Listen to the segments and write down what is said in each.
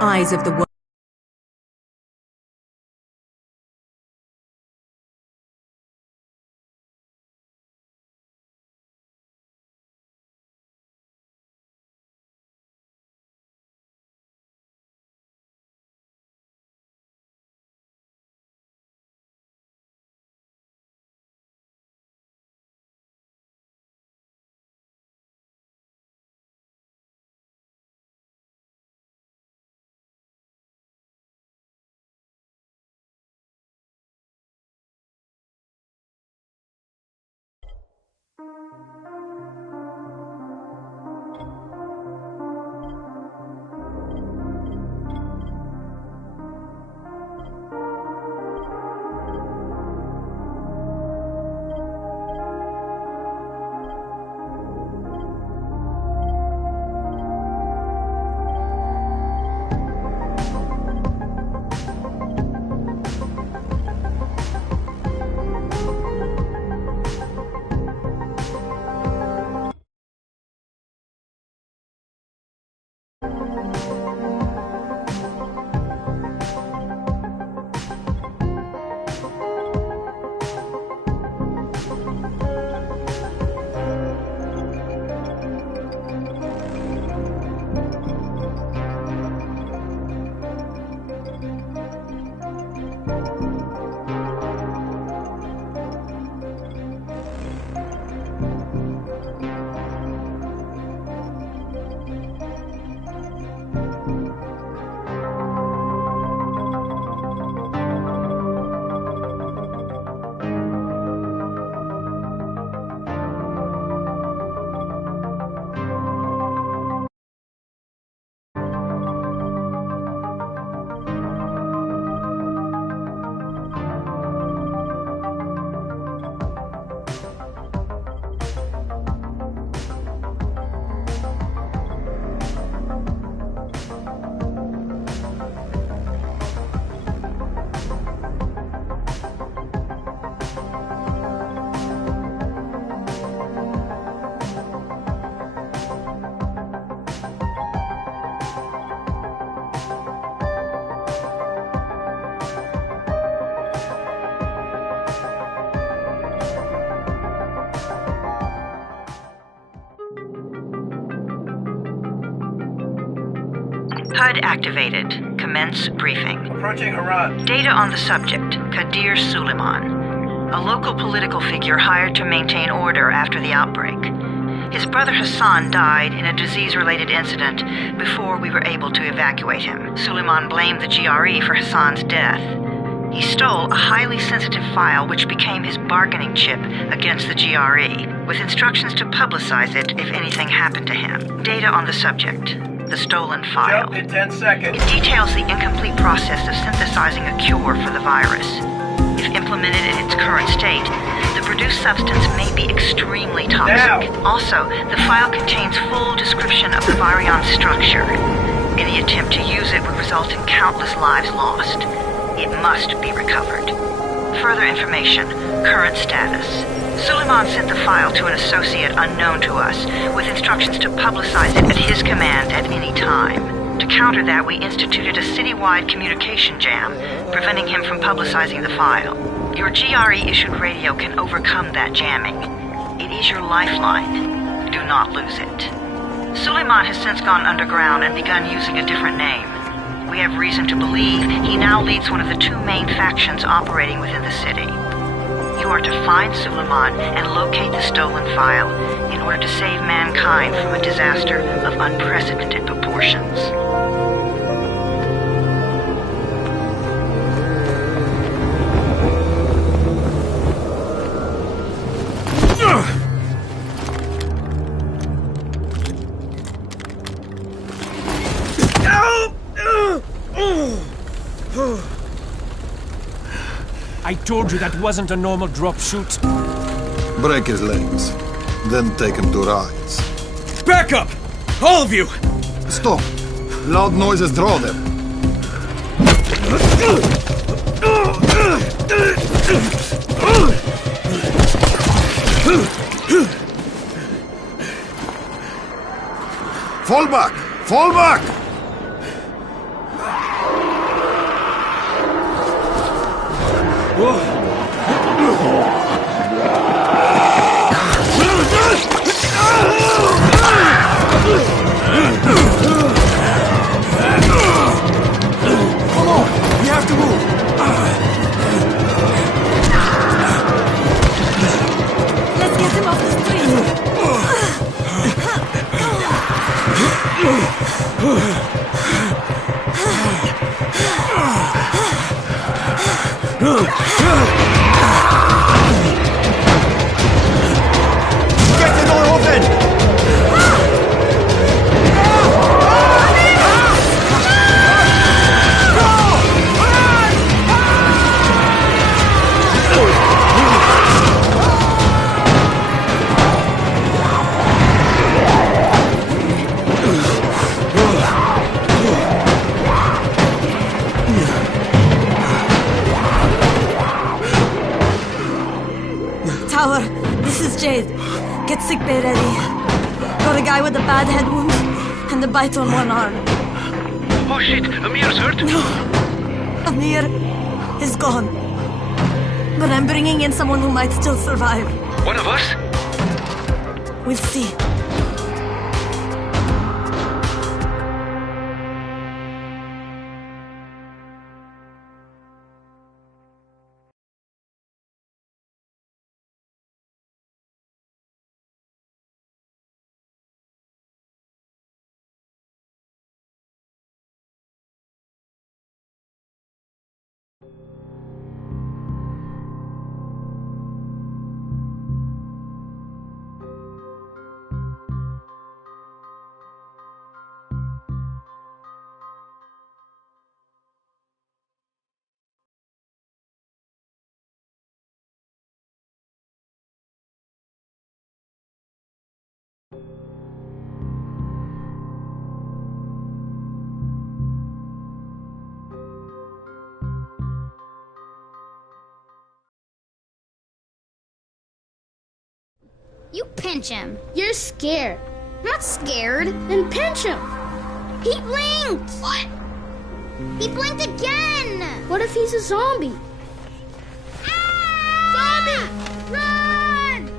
eyes of the world. HUD activated. Commence briefing. Approaching Harad. Data on the subject, Kadir Suleiman, a local political figure hired to maintain order after the outbreak. His brother Hassan died in a disease-related incident before we were able to evacuate him. Suleiman blamed the GRE for Hassan's death. He stole a highly sensitive file which became his bargaining chip against the GRE, with instructions to publicize it if anything happened to him. Data on the subject, the stolen file. Jump in 10 seconds. It details the incomplete process of synthesizing a cure for the virus. If implemented in its current state, the produced substance may be extremely toxic. Now. Also, the file contains full description of the virion's structure. Any attempt to use it would result in countless lives lost. It must be recovered. Further information, current status. Suleiman sent the file to an associate unknown to us, with instructions to publicize it at his command at any time. To counter that, we instituted a citywide communication jam, preventing him from publicizing the file. Your GRE-issued radio can overcome that jamming. It is your lifeline. Do not lose it. Suleiman has since gone underground and begun using a different name. We have reason to believe he now leads one of the two main factions operating within the city. You are to find Suleiman and locate the stolen file in order to save mankind from a disaster of unprecedented proportions. I told you that wasn't a normal drop shoot. Break his legs, then take him to rides. Back up! All of you! Stop! Loud noises draw them. Fall back! Fall back! Come on! We have to move! Let's get him off the street. Get the door open! Tower, this is Jade. Get sickbay ready. Got a guy with a bad head wound and a bite on one arm. Oh shit, Amir's hurt? Amir is gone. But I'm bringing in someone who might still survive. One of us? We'll see. You pinch him. You're scared. I'm not scared. Then pinch him. He blinked. What? He blinked again. What if he's a zombie? Ah! Zombie! Run!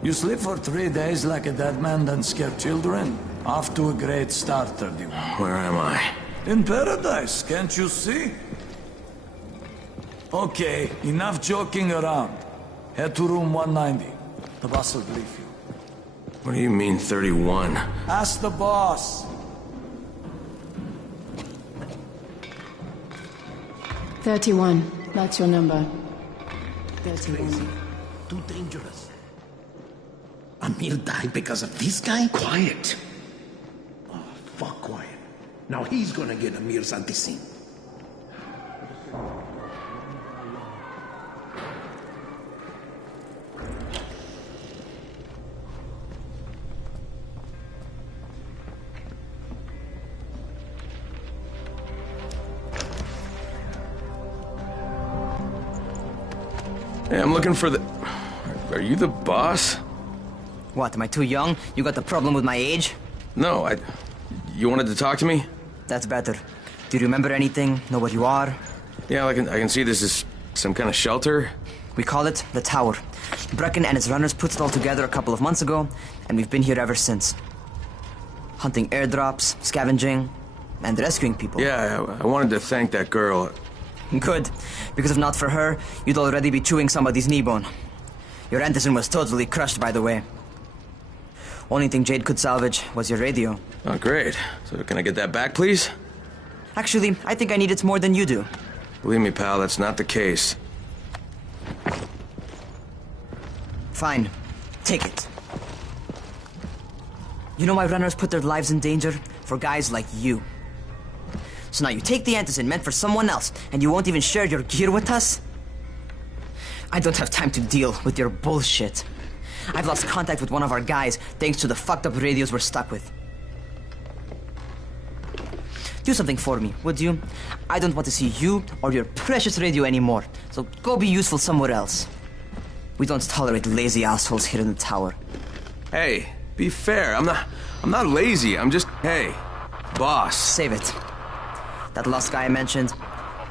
You sleep for 3 days like a dead man, then scare children? Off to a great start, 31. Where am I? In paradise, can't you see? Okay, enough joking around. Head to room 190. The boss will brief you. What do you mean, 31? Ask the boss. 31. That's your number. 31. Too dangerous. Amir died because of this guy? Quiet. Oh, fuck quiet. Now he's gonna get Amir's anti-scene. Hey, I'm looking for the... Are you the boss? What, am I too young? You got the problem with my age? No, You wanted to talk to me? That's better. Do you remember anything? Know what you are? Yeah, I can see this is some kind of shelter. We call it the Tower. Brecken and his runners put it all together a couple of months ago, and we've been here ever since. Hunting airdrops, scavenging, and rescuing people. Yeah, I wanted to thank that girl. Good, because if not for her, you'd already be chewing somebody's knee bone. Your Anderson was totally crushed, by the way. Only thing Jade could salvage was your radio. Oh, great. So can I get that back, please? Actually, I think I need it more than you do. Believe me, pal, that's not the case. Fine. Take it. You know why runners put their lives in danger? For guys like you. So now you take the Anderson meant for someone else, and you won't even share your gear with us? I don't have time to deal with your bullshit. I've lost contact with one of our guys thanks to the fucked up radios we're stuck with. Do something for me, would you? I don't want to see you or your precious radio anymore, so go be useful somewhere else. We don't tolerate lazy assholes here in the tower. Hey, be fair. I'm not lazy. I'm just, hey, boss. Save it. That last guy I mentioned,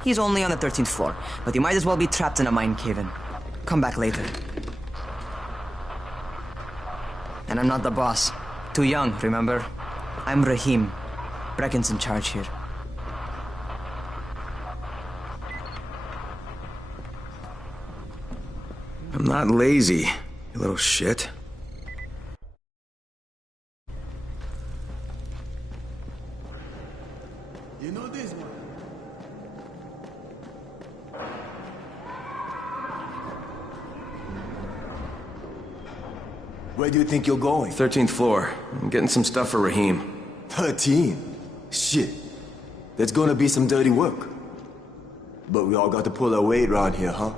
he's only on the 13th floor, but he might as well be trapped in a mine cave-in. Come back later. And I'm not the boss. Too young, remember? I'm Rahim. Brecken's in charge here. I'm not lazy, you little shit. You know this one. Where do you think you're going? 13th floor. I'm getting some stuff for Rahim. 13? Shit. There's gonna be some dirty work. But we all got to pull our weight around here, huh?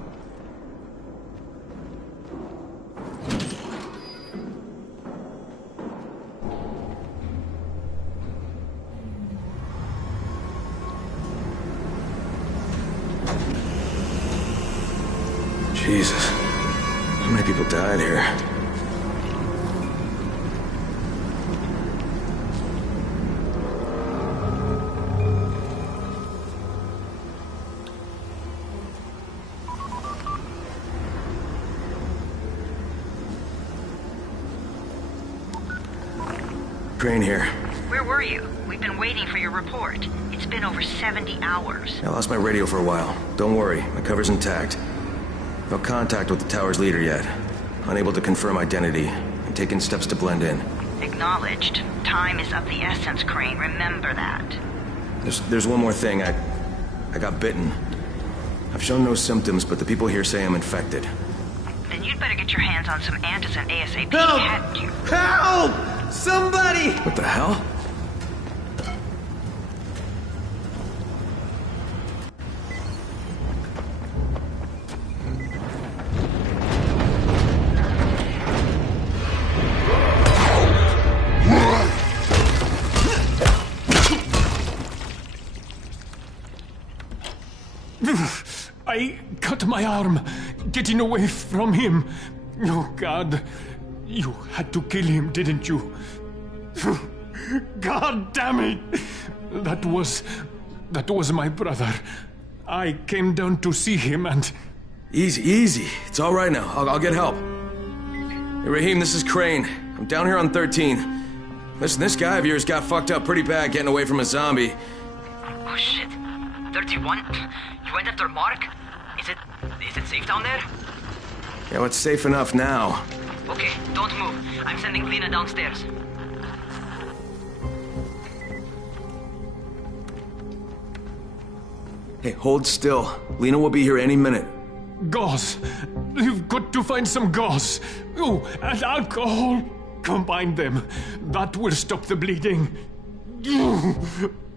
Jesus. How many people died here? Crane here. Where were you? We've been waiting for your report. It's been over 70 hours. I lost my radio for a while. Don't worry, my cover's intact. No contact with the tower's leader yet. Unable to confirm identity. I'm taking steps to blend in. Acknowledged. Time is of the essence, Crane. Remember that. There's one more thing. I got bitten. I've shown no symptoms, but the people here say I'm infected. Then you'd better get your hands on some antizin ASAP. Help! Hadn't you? Help! Somebody! What the hell? I cut my arm, getting away from him. Oh, God. You had to kill him, didn't you? God damn it! That was my brother. I came down to see him and... Easy. It's all right now. I'll get help. Hey, Rahim, this is Crane. I'm down here on 13. Listen, this guy of yours got fucked up pretty bad getting away from a zombie. Oh, shit. 31? You went after Mark? Is it safe down there? Yeah, well, it's safe enough now. Okay, don't move. I'm sending Lena downstairs. Hey, hold still. Lena will be here any minute. Gauze. You've got to find some gauze. Oh, and alcohol. Combine them. That will stop the bleeding.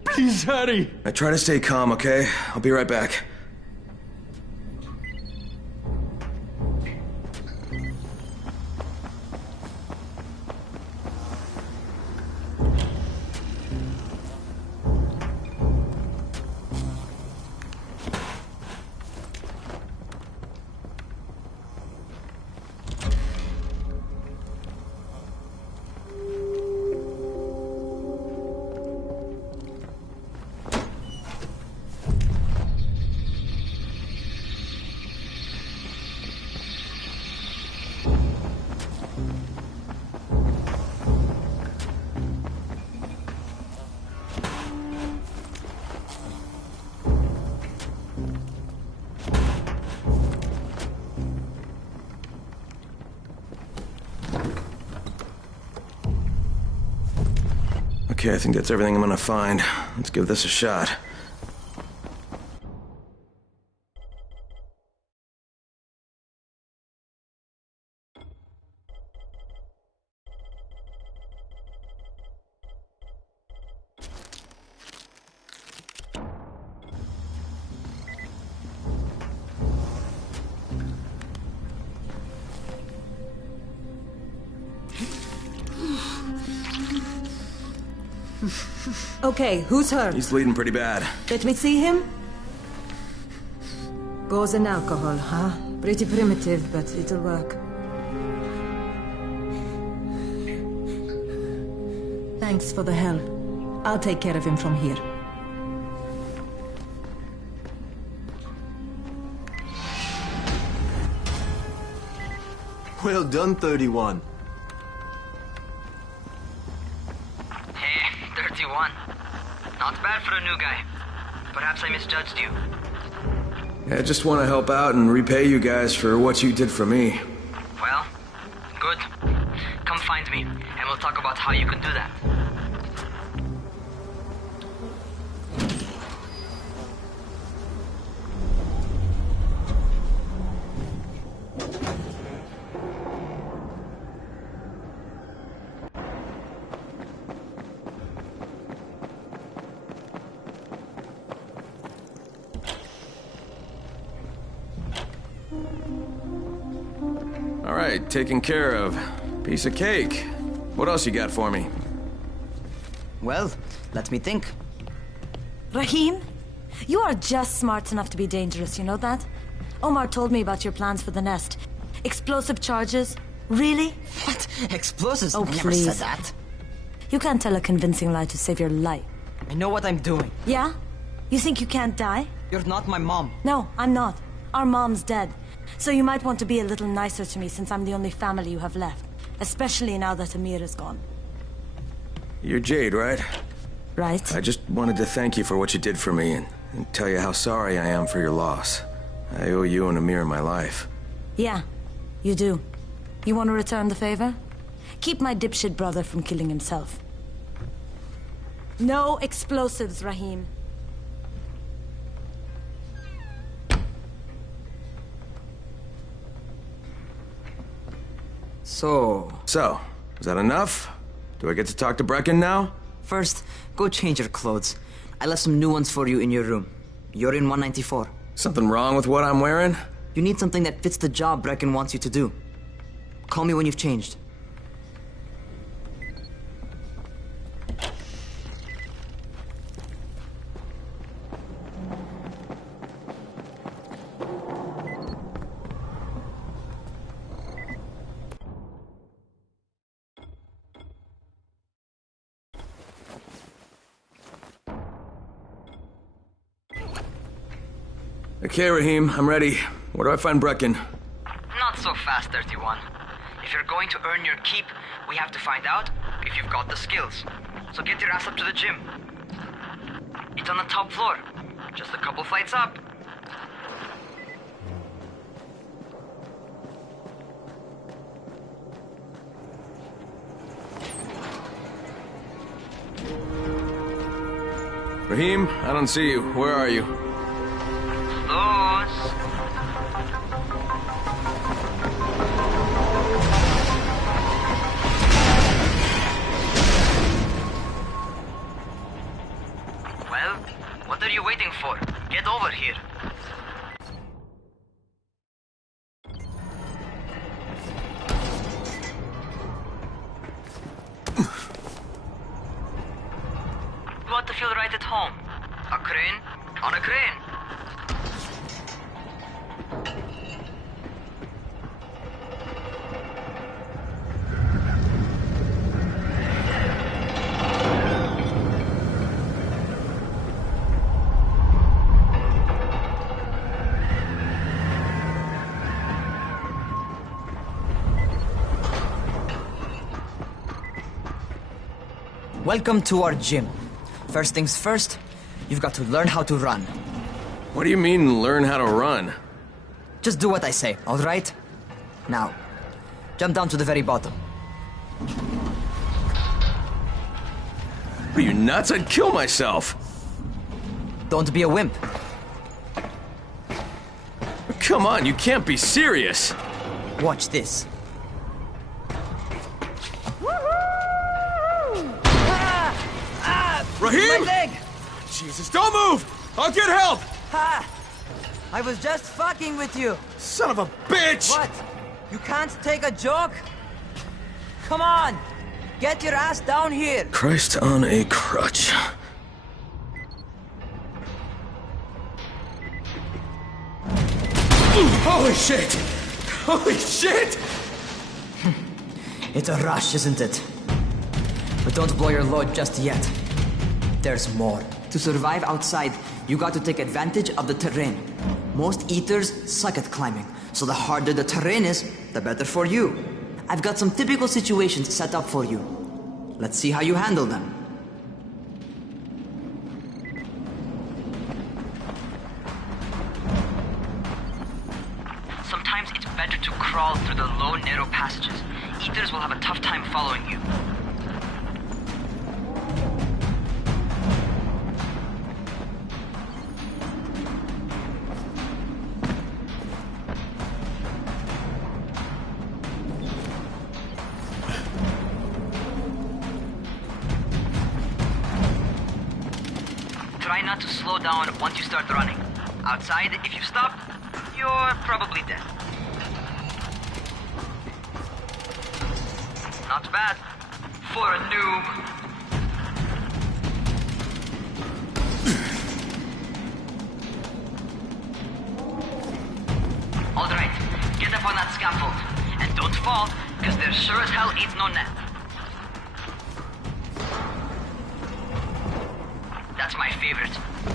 Please hurry. I try to stay calm, okay? I'll be right back. Okay, I think that's everything I'm gonna find. Let's give this a shot. Okay, who's hurt? He's bleeding pretty bad. Let me see him. Gauze and alcohol, huh? Pretty primitive, but it'll work. Thanks for the help. I'll take care of him from here. Well done, 31. Hey, 31. Not bad for a new guy. Perhaps I misjudged you. I just want to help out and repay you guys for what you did for me. Well, good. Come find me, and we'll talk about how you can do that. All right, taken care of. Piece of cake. What else you got for me? Well, let me think. Rahim, you are just smart enough to be dangerous, you know that? Omar told me about your plans for the nest. Explosive charges? Really? What? Explosives? Oh, I never please. said that. You can't tell a convincing lie to save your life. I know what I'm doing. Yeah? You think you can't die? You're not my mom. No, I'm not. Our mom's dead. So you might want to be a little nicer to me since I'm the only family you have left. Especially now that Amir is gone. You're Jade, right? Right. I just wanted to thank you for what you did for me and tell you how sorry I am for your loss. I owe you and Amir my life. Yeah, you do. You want to return the favor? Keep my dipshit brother from killing himself. No explosives, Rahim. So, is that enough? Do I get to talk to Brecken now? First, go change your clothes. I left some new ones for you in your room. You're in 194. Something wrong with what I'm wearing? You need something that fits the job Brecken wants you to do. Call me when you've changed. Okay, Rahim, I'm ready. Where do I find Brecken? Not so fast, 31. If you're going to earn your keep, we have to find out if you've got the skills. So get your ass up to the gym. It's on the top floor. Just a couple flights up. Rahim, I don't see you. Where are you? Those. Well, what are you waiting for? Get over here. You want to feel right at home? A crane? On a crane. Welcome to our gym. First things first, you've got to learn how to run. What do you mean, learn how to run? Just do what I say, all right? Now, jump down to the very bottom. Are you nuts? I'd kill myself. Don't be a wimp. Come on, you can't be serious. Watch this. Raheem! My leg! Jesus, don't move! I'll get help! Ha! I was just fucking with you. Son of a bitch! What? You can't take a joke? Come on! Get your ass down here! Christ on a crutch. Holy shit! Holy shit! It's a rush, isn't it? But don't blow your load just yet. There's more. To survive outside, you got to take advantage of the terrain. Most eaters suck at climbing, so the harder the terrain is, the better for you. I've got some typical situations set up for you. Let's see how you handle them. Sometimes it's better to crawl through the low, narrow passages. Eaters will have a tough time following you. Try not to slow down once you start running. Outside, if you stop, you're probably dead. Not bad for a noob. All right, get up on that scaffold. And don't fall, because there sure as hell ain't no net. That's my favorite.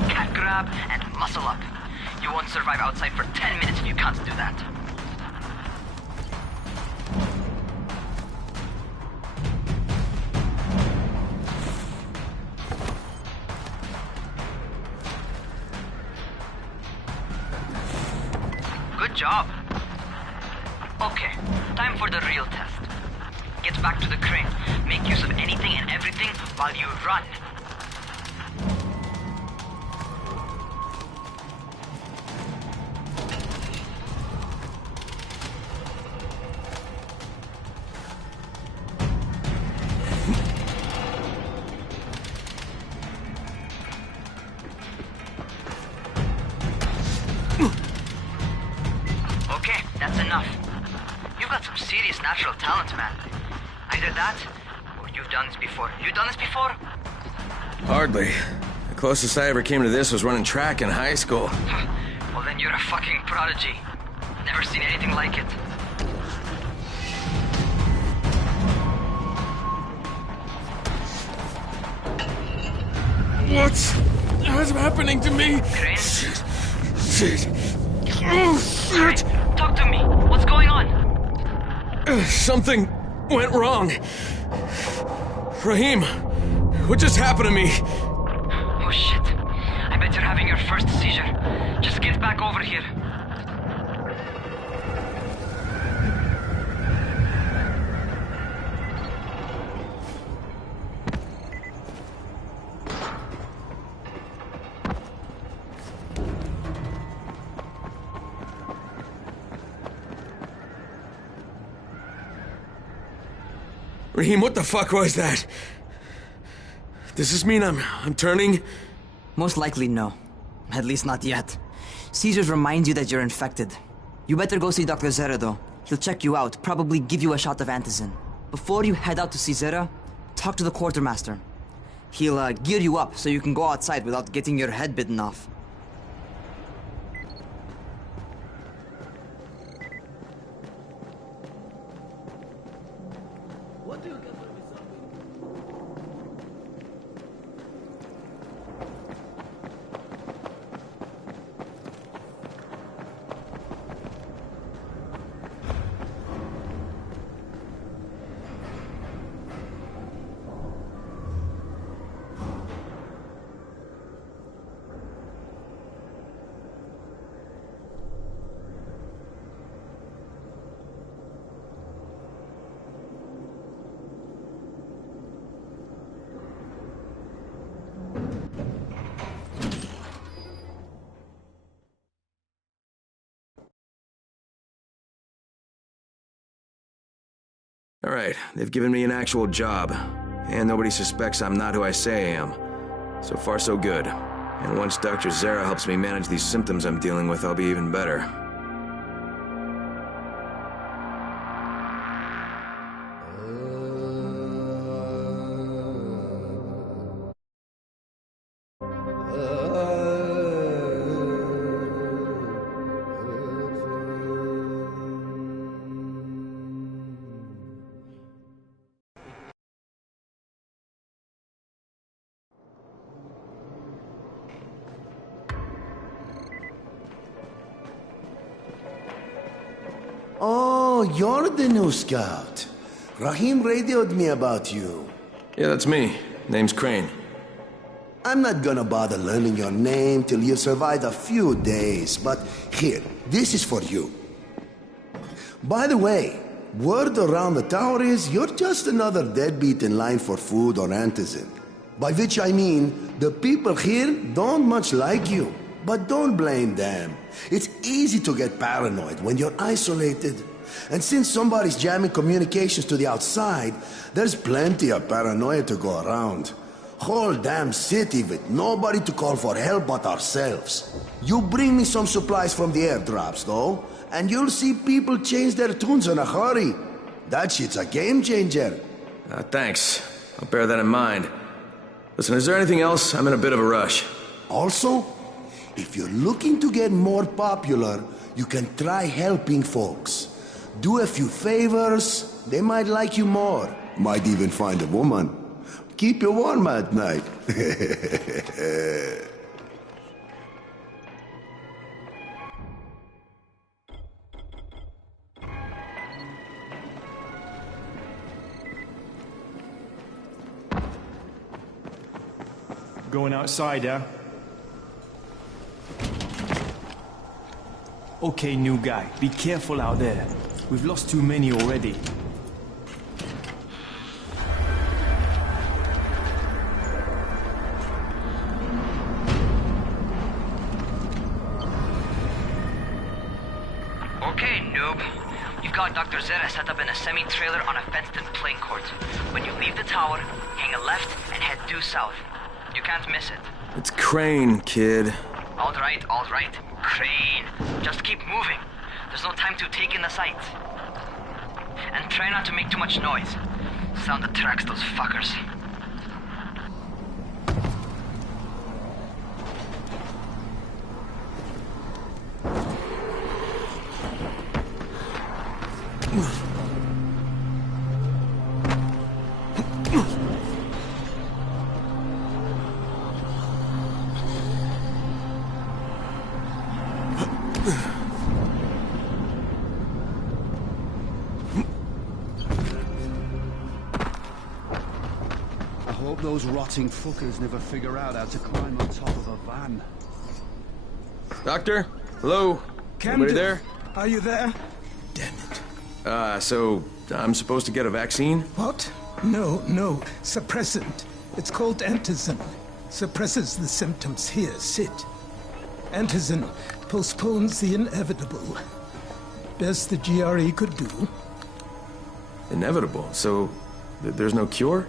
Cat grab and muscle up. You won't survive outside for 10 minutes if you can't do that. Good job. Okay, time for the real test. Get back to the crane. Make use of anything and everything while you run. Okay, that's enough. You've got some serious natural talent, man. Either that, or you've done this before. You done this before? Hardly. The closest I ever came to this was running track in high school. Well, then you're a fucking prodigy. Never seen anything like it. What's happening to me? Crane? Shit. Oh, shit. Crane, talk to me. What's going on? Something went wrong. Raheem, what just happened to me? Oh shit. I bet you're having your first seizure. Just get back over here. Raheem, what the fuck was that? Does this mean I'm turning? Most likely no. At least not yet. Seizures remind you that you're infected. You better go see Dr. Zera though. He'll check you out, probably give you a shot of antizin. Before you head out to see Zera, talk to the quartermaster. He'll gear you up so you can go outside without getting your head bitten off. All right, they've given me an actual job. And nobody suspects I'm not who I say I am. So far, so good. And once Dr. Zara helps me manage these symptoms I'm dealing with, I'll be even better. Oh, you're the new scout. Rahim radioed me about you. Yeah, that's me. Name's Crane. I'm not gonna bother learning your name till you survive a few days, but here, this is for you. By the way, word around the tower is you're just another deadbeat in line for food or antizin. By which I mean, the people here don't much like you. But don't blame them. It's easy to get paranoid when you're isolated. And since somebody's jamming communications to the outside, there's plenty of paranoia to go around. Whole damn city with nobody to call for help but ourselves. You bring me some supplies from the airdrops, though, and you'll see people change their tunes in a hurry. That shit's a game changer. Thanks. I'll bear that in mind. Listen, is there anything else? I'm in a bit of a rush. Also, if you're looking to get more popular, you can try helping folks. Do a few favors, they might like you more. Might even find a woman. Keep you warm at night. Going outside, eh? Okay, new guy, be careful out there. We've lost too many already. Okay, noob. You've got Dr. Zara set up in a semi-trailer on a fenced-in playing court. When you leave the tower, hang a left and head due south. You can't miss it. It's Crane, kid. All right. Crane. Just keep moving. There's no time to take in the sights. And try not to make too much noise. Sound attracts those fuckers. I hope those rotting fuckers never figure out how to climb on top of a van. Doctor? Hello? Anybody there? Are you there? Damn it. So I'm supposed to get a vaccine? What? No. Suppressant. It's called antizin. Suppresses the symptoms. Here, sit. Antizin postpones the inevitable. Best the GRE could do. Inevitable? So there's no cure?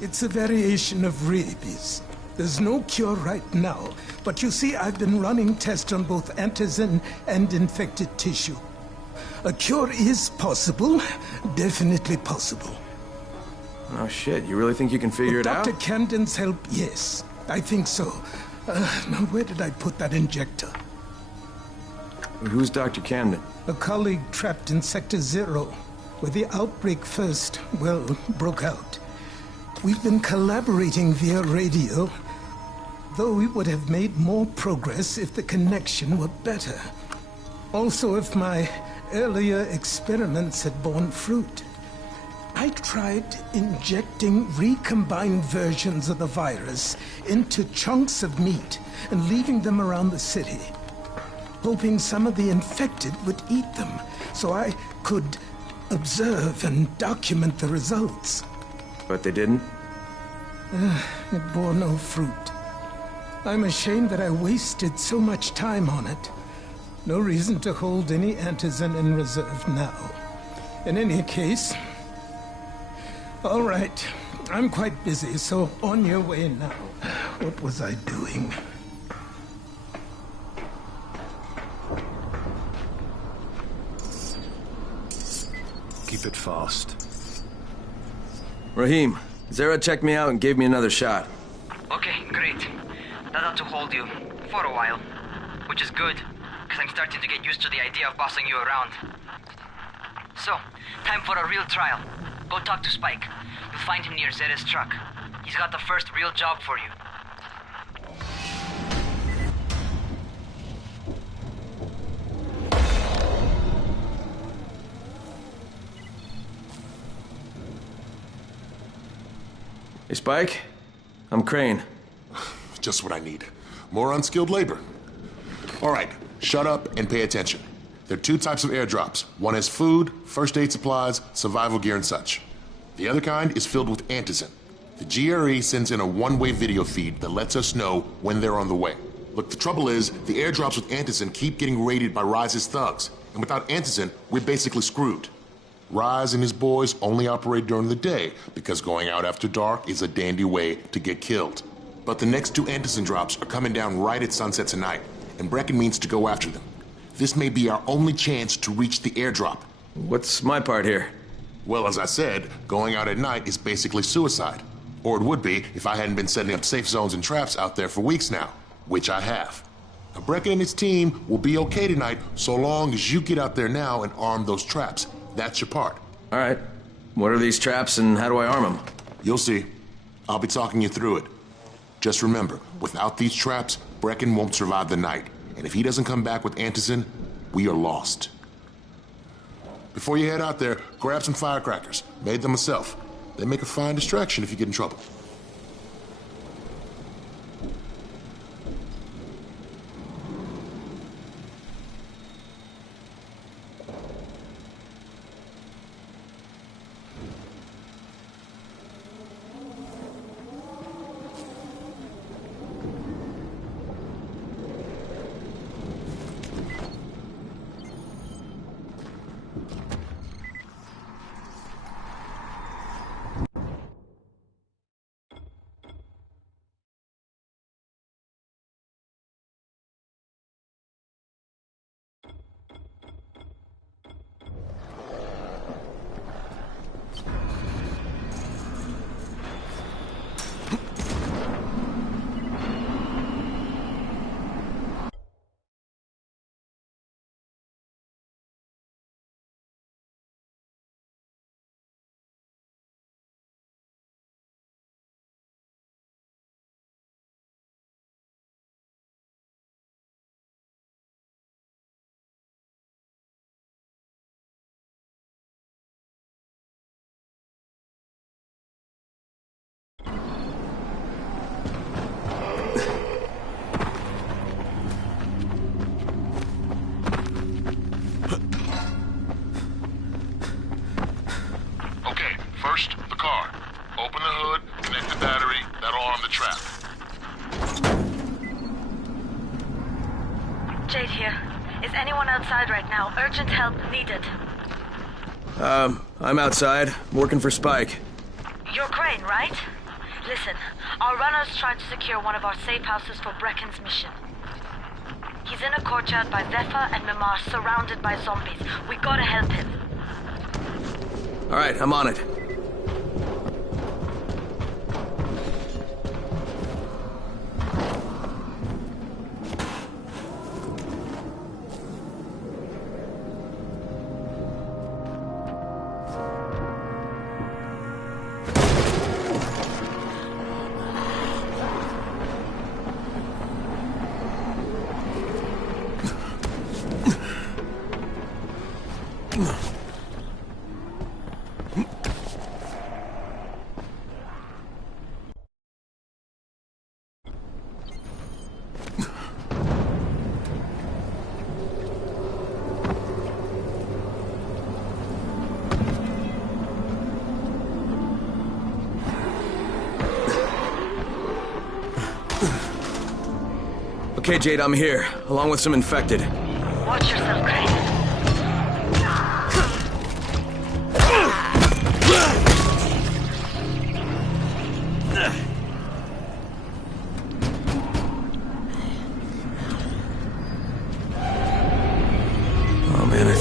It's a variation of rabies. There's no cure right now, but you see, I've been running tests on both antizin and infected tissue. A cure is possible, definitely possible. Oh shit, you really think you can figure it out? Dr. Camden's help, yes, I think so. Now where did I put that injector? Who's Dr. Camden? A colleague trapped in Sector 0, where the outbreak first, broke out. We've been collaborating via radio, though we would have made more progress if the connection were better. Also, if my earlier experiments had borne fruit. I tried injecting recombined versions of the virus into chunks of meat and leaving them around the city, hoping some of the infected would eat them so I could observe and document the results. But they didn't? It bore no fruit. I'm ashamed that I wasted so much time on it. No reason to hold any antizin in reserve now. In any case, All right. I'm quite busy, so on your way now. What was I doing? Keep it fast. Rahim, Zara checked me out and gave me another shot. Okay, great. That ought to hold you. For a while. Which is good, because I'm starting to get used to the idea of bossing you around. So, time for a real trial. Go talk to Spike. You'll find him near Zera's truck. He's got the first real job for you. Hey, Spike? I'm Crane. Just what I need. More unskilled labor. All right, shut up and pay attention. There are two types of airdrops. One is food, first aid supplies, survival gear, and such. The other kind is filled with antizin. The GRE sends in a one-way video feed that lets us know when they're on the way. Look, the trouble is, the airdrops with antizin keep getting raided by Rise's thugs. And without antizin, we're basically screwed. Rise and his boys only operate during the day because going out after dark is a dandy way to get killed. But the next two antizin drops are coming down right at sunset tonight, and Brecken means to go after them. This may be our only chance to reach the airdrop. What's my part here? Well, as I said, going out at night is basically suicide. Or it would be if I hadn't been setting up safe zones and traps out there for weeks now, which I have. Now, Brecken and his team will be okay tonight so long as you get out there now and arm those traps. That's your part. All right. What are these traps and how do I arm them? You'll see. I'll be talking you through it. Just remember, without these traps, Brecken won't survive the night. And if he doesn't come back with antizin, we are lost. Before you head out there, grab some firecrackers. Made them myself. They make a fine distraction if you get in trouble. First, the car. Open the hood, connect the battery, that'll arm the trap. Jade here. Is anyone outside right now? Urgent help needed. I'm outside, working for Spike. You're Crane, right? Listen, our runner's trying to secure one of our safe houses for Brecken's mission. He's in a courtyard by Zephyr and Mimar, surrounded by zombies. We gotta help him. All right, I'm on it. Okay, Jade, I'm here, along with some infected. Watch yourself, Crane.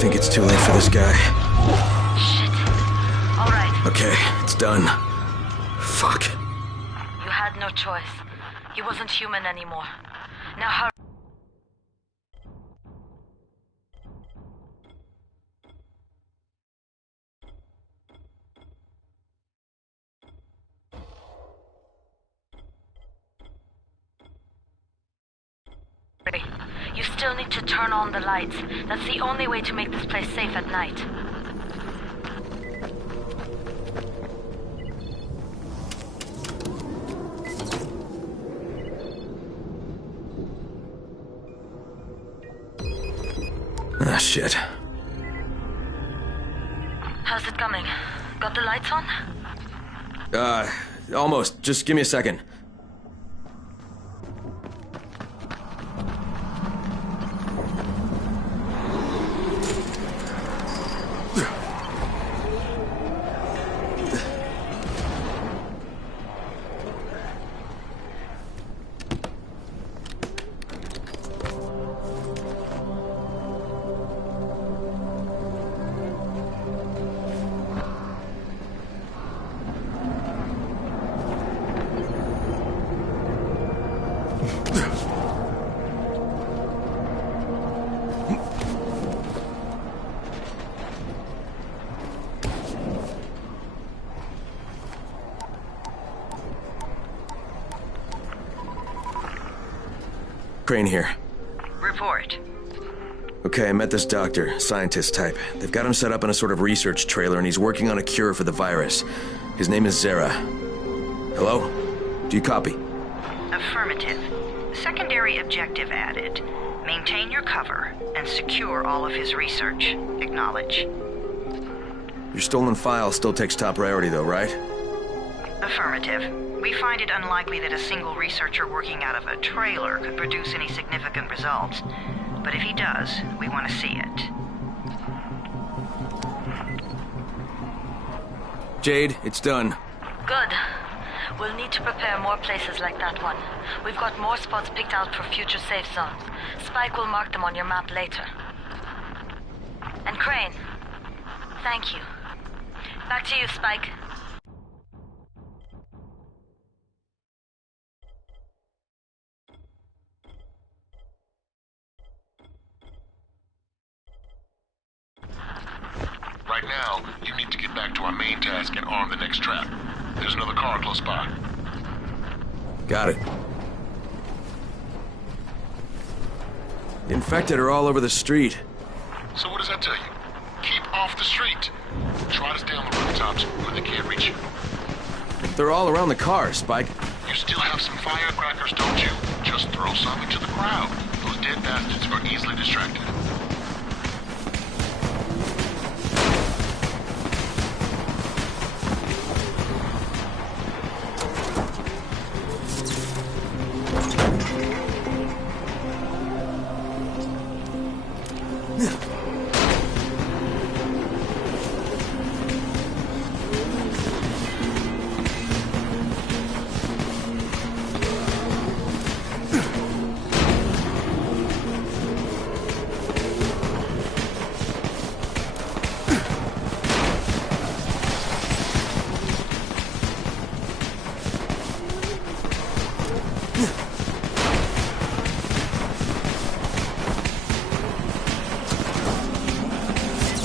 think it's too late for this guy. Shit. All right. Okay, it's done. Fuck. You had no choice. He wasn't human anymore. Now hurry. You still need to turn on the lights. That's the only way to make this place safe at night. Ah, shit. How's it coming? Got the lights on? Almost. Just give me a second. Crane here. Report. Okay, I met this doctor, scientist type. They've got him set up in a sort of research trailer, and he's working on a cure for the virus. His name is Zera. Hello? Do you copy? Affirmative. Secondary objective added. Maintain your cover and secure all of his research. Acknowledge. Your stolen file still takes top priority, though, right? Affirmative. We find it unlikely that a single researcher working out of a trailer could produce any significant results. But if he does, we want to see it. Jade, it's done. Good. We'll need to prepare more places like that one. We've got more spots picked out for future safe zones. Spike will mark them on your map later. And Crane, thank you. Back to you, Spike. Right now, you need to get back to our main task and arm the next trap. There's another car close by. Got it. The infected are all over the street. So what does that tell you? Keep off the street. Try to stay on the rooftops where they can't reach you. They're all around the car, Spike. You still have some firecrackers, don't you? Just throw some into the crowd. Those dead bastards are easily distracted.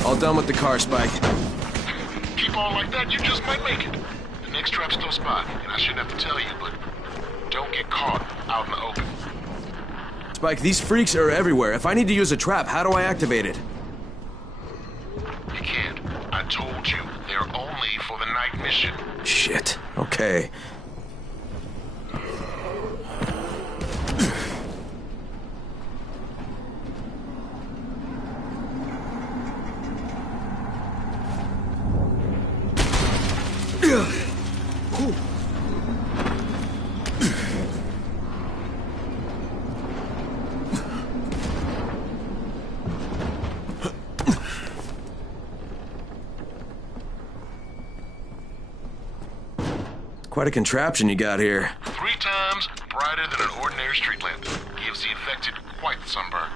All done with the car, Spike. Keep on like that, you just might make it. The next trap's close by, and I shouldn't have to tell you, but don't get caught out in the open. Spike, these freaks are everywhere. If I need to use a trap, how do I activate it? You can't. I told you, they're only for the night mission. Shit. Okay. Quite a contraption you got here. 3 times brighter than an ordinary street lamp. Gives the infected quite the sunburn.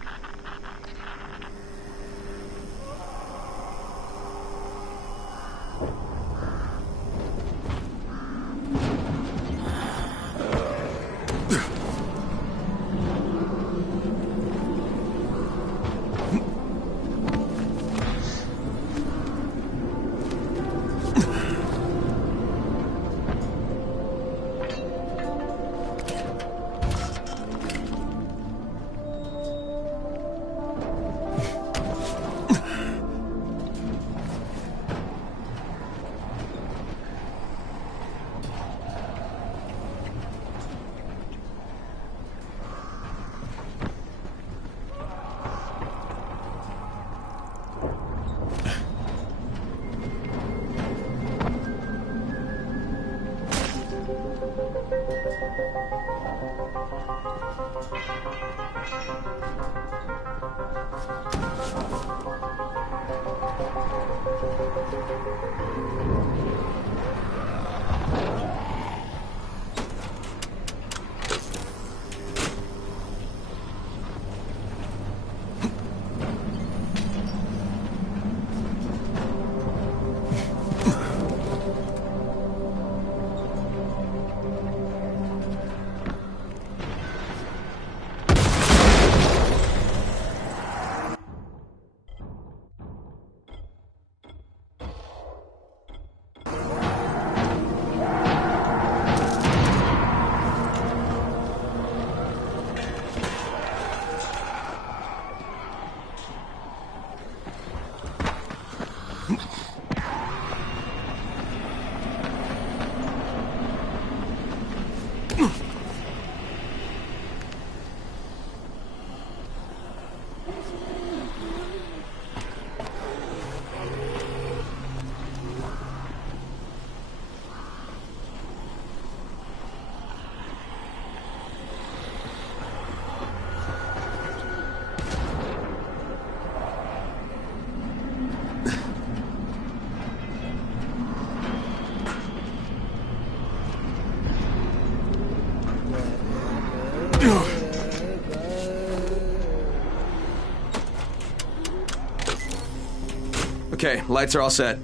Okay, lights are all set.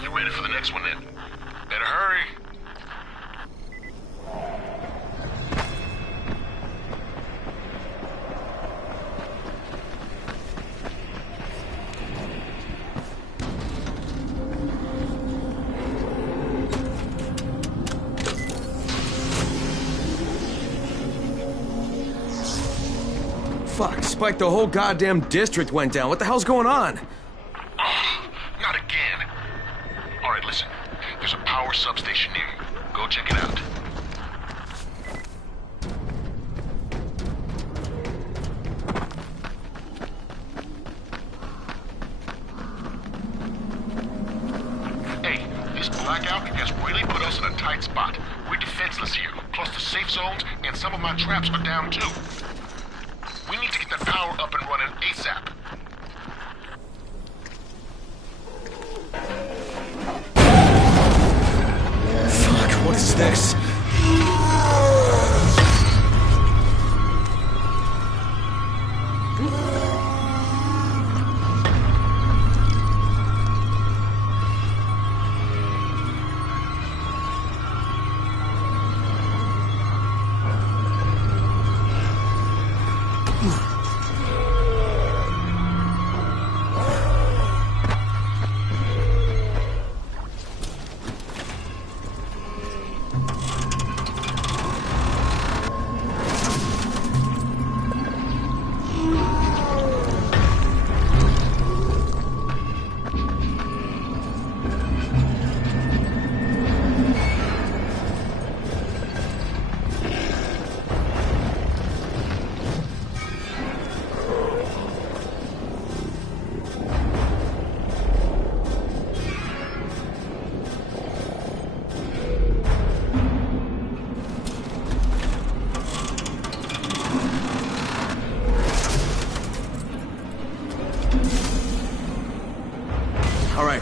You ready for the next one then? Better hurry. Fuck, Spike, the whole goddamn district went down. What the hell's going on? Not again. All right, listen. There's a power substation near you. Go check it out. Hey, this blackout has really put us in a tight spot. We're defenseless here. Plus the safe zones and some of my traps are down too. We need to get that power up and running ASAP. Fuck, what is this?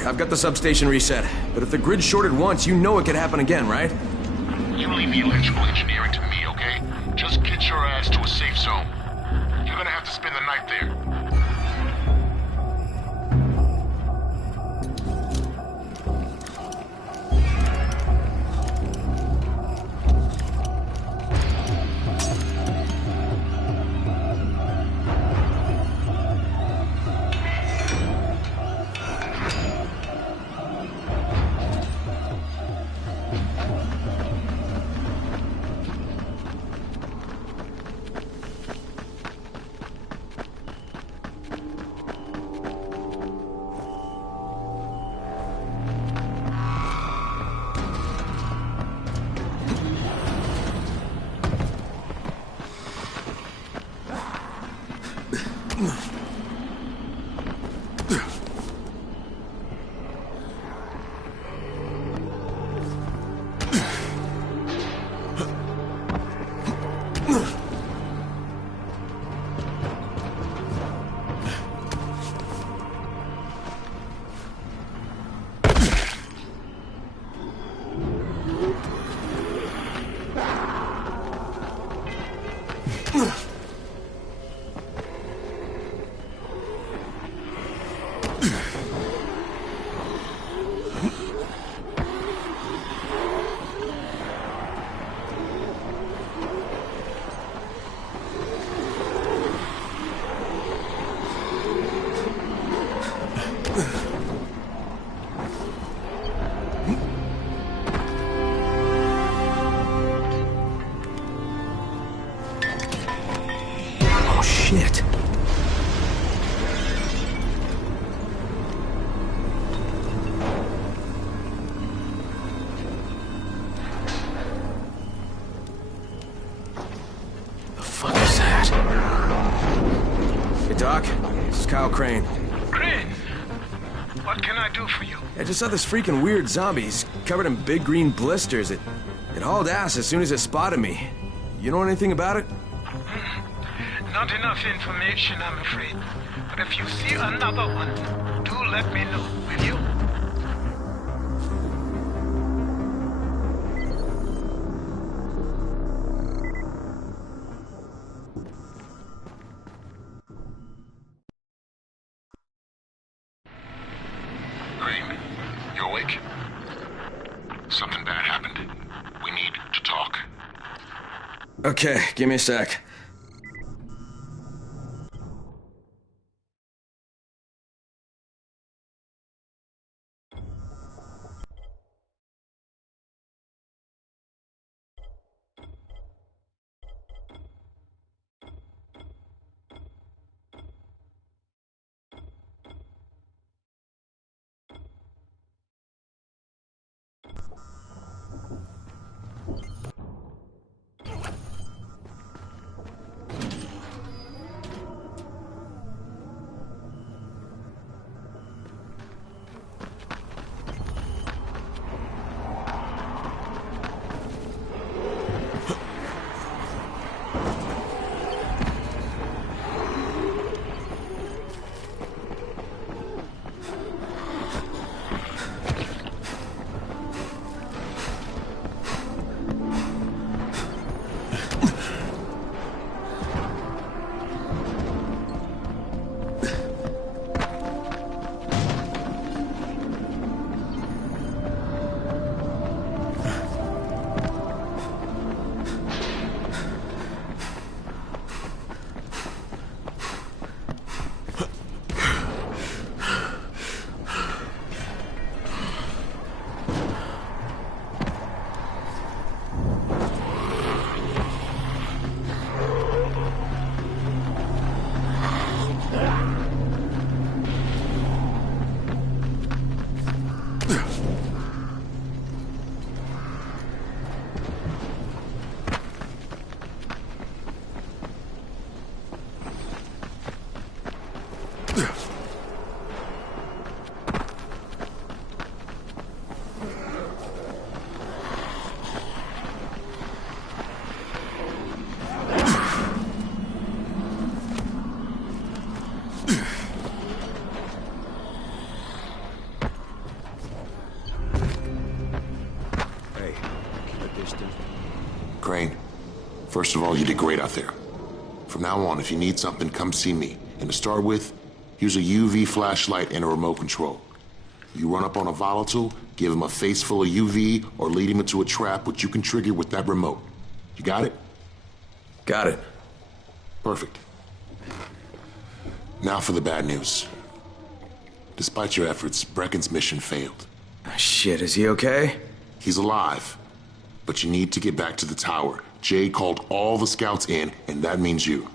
I've got the substation reset, but if the grid shorted once, you know it could happen again, right? You leave the electrical engineering to me, okay? Just get your ass to a safe zone. You're gonna have to spend the night there. This is Kyle Crane. Crane, what can I do for you? I just saw this freaking weird zombie. He's covered in big green blisters. It hauled ass as soon as it spotted me. You know anything about it? Not enough information, I'm afraid. But if you see another one, do let me know, will you? Crane, you awake? Something bad happened. We need to talk. Okay, give me a sec. Crane, first of all, you did great out there. From now on, if you need something, come see me. And to start with, here's a UV flashlight and a remote control. You run up on a volatile, give him a face full of UV, or lead him into a trap which you can trigger with that remote. You got it? Got it. Perfect. Now for the bad news. Despite your efforts, Brecken's mission failed. Shit, is he okay? He's alive. But you need to get back to the tower. Jay called all the scouts in, and that means you.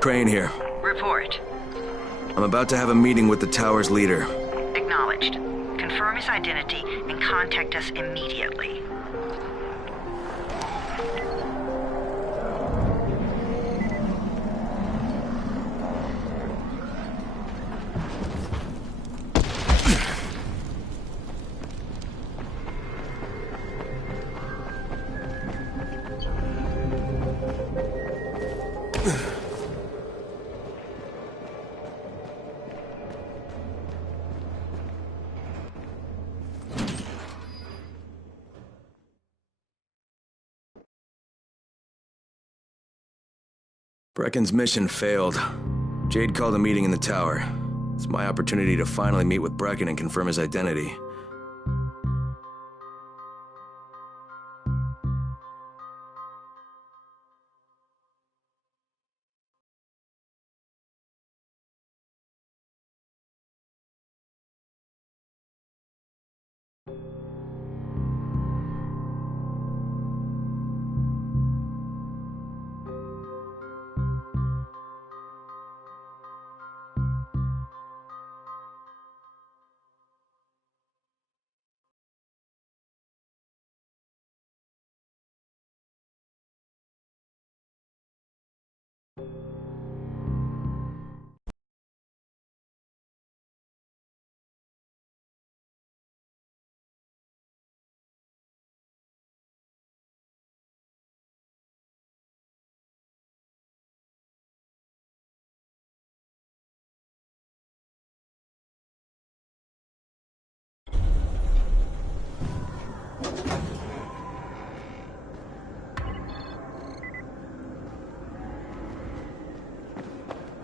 Crane here. Report. I'm about to have a meeting with the tower's leader. Acknowledged. Confirm his identity and contact us immediately. Brecken's mission failed. Jade called a meeting in the tower. It's my opportunity to finally meet with Brecken and confirm his identity.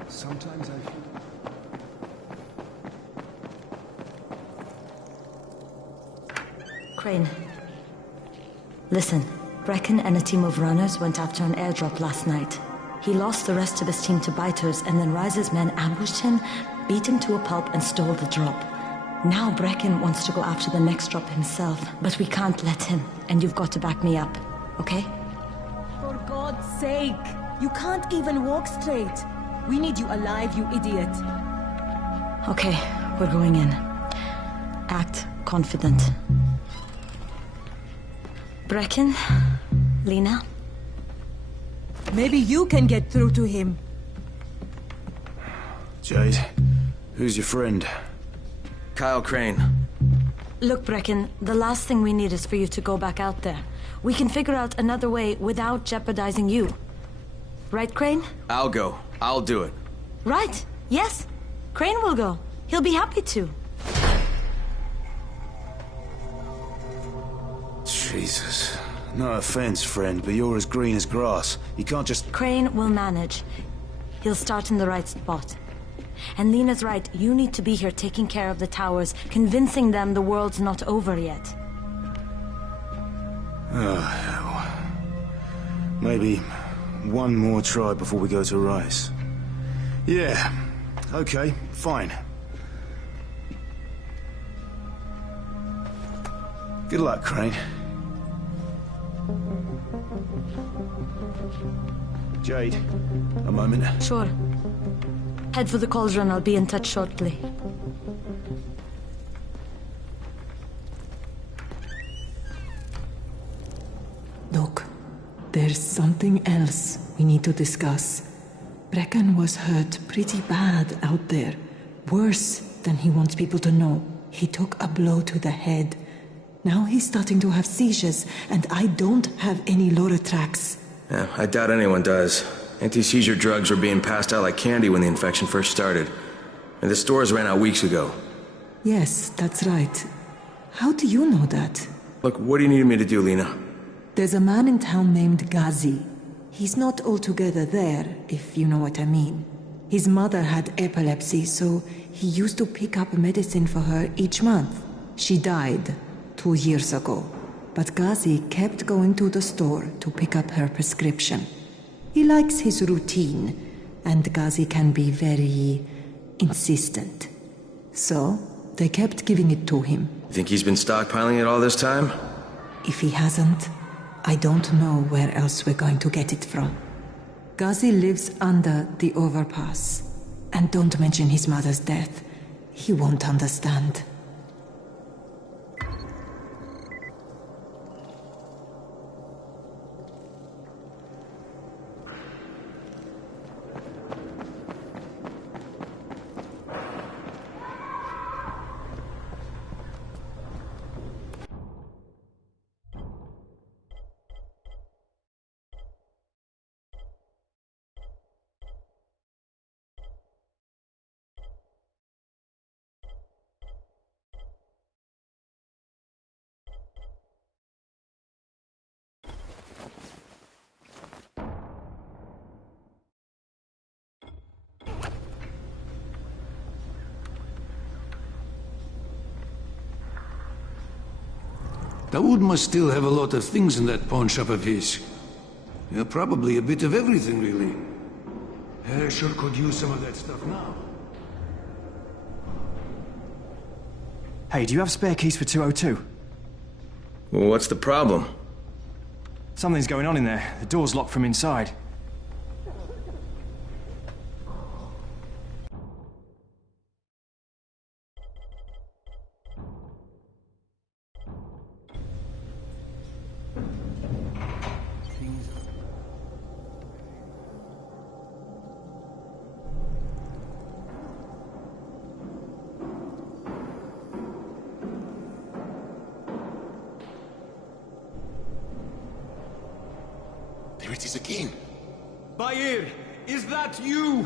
Sometimes I feel... Crane. Listen, Brecken and a team of runners went after an airdrop last night. He lost the rest of his team to biters, and then Rise's men ambushed him, beat him to a pulp, and stole the drop. Now Brecken wants to go after the next drop himself, but we can't let him, and you've got to back me up, okay? For God's sake! You can't even walk straight! We need you alive, you idiot! Okay, we're going in. Act confident. Brecken? Lena? Maybe you can get through to him. Jade, who's your friend? Kyle Crane. Look, Brecken, the last thing we need is for you to go back out there. We can figure out another way without jeopardizing you. Right, Crane? I'll go. I'll do it. Right. Yes. Crane will go. He'll be happy to. Jesus. No offense, friend, but you're as green as grass. You can't just... Crane will manage. He'll start in the right spot. And Lena's right, you need to be here taking care of the towers, convincing them the world's not over yet. Oh, hell. Maybe one more try before we go to Rice. Yeah, okay, fine. Good luck, Crane. Jade, a moment. Sure. Head for the cauldron, I'll be in touch shortly. Look, there's something else we need to discuss. Brecken was hurt pretty bad out there. Worse than he wants people to know. He took a blow to the head. Now he's starting to have seizures, and I don't have any Loratrax. Yeah, I doubt anyone does. Anti-seizure drugs were being passed out like candy when the infection first started. And the stores ran out weeks ago. Yes, that's right. How do you know that? Look, what do you need me to do, Lena? There's a man in town named Ghazi. He's not altogether there, if you know what I mean. His mother had epilepsy, so he used to pick up medicine for her each month. She died 2 years ago, but Ghazi kept going to the store to pick up her prescription. He likes his routine, and Ghazi can be very insistent. So, they kept giving it to him. Think he's been stockpiling it all this time? If he hasn't, I don't know where else we're going to get it from. Ghazi lives under the overpass. And don't mention his mother's death. He won't understand. Dawood must still have a lot of things in that pawn shop of his. Yeah, probably a bit of everything, really. I sure could use some of that stuff now. Hey, do you have spare keys for 202? Well, what's the problem? Something's going on in there. The door's locked from inside. There it is again. Bayer, is that you?